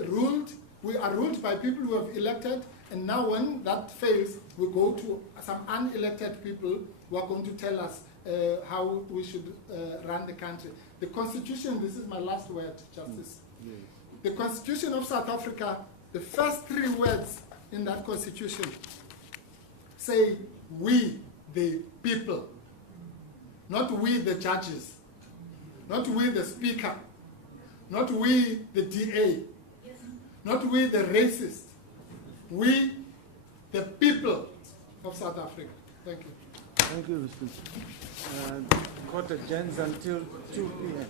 ruled. We are ruled by people who have elected, and now when that fails, we go to some unelected people who are going to tell us how we should run the country. The Constitution, this is my last word, Justice. Yes. The Constitution of South Africa, the first 3 words in that Constitution say, we the people, not we the judges, not we the speaker, not we the DA, not we the racist, we the people of South Africa. Thank you. Thank you, Mr. Court adjourns until 2 p.m.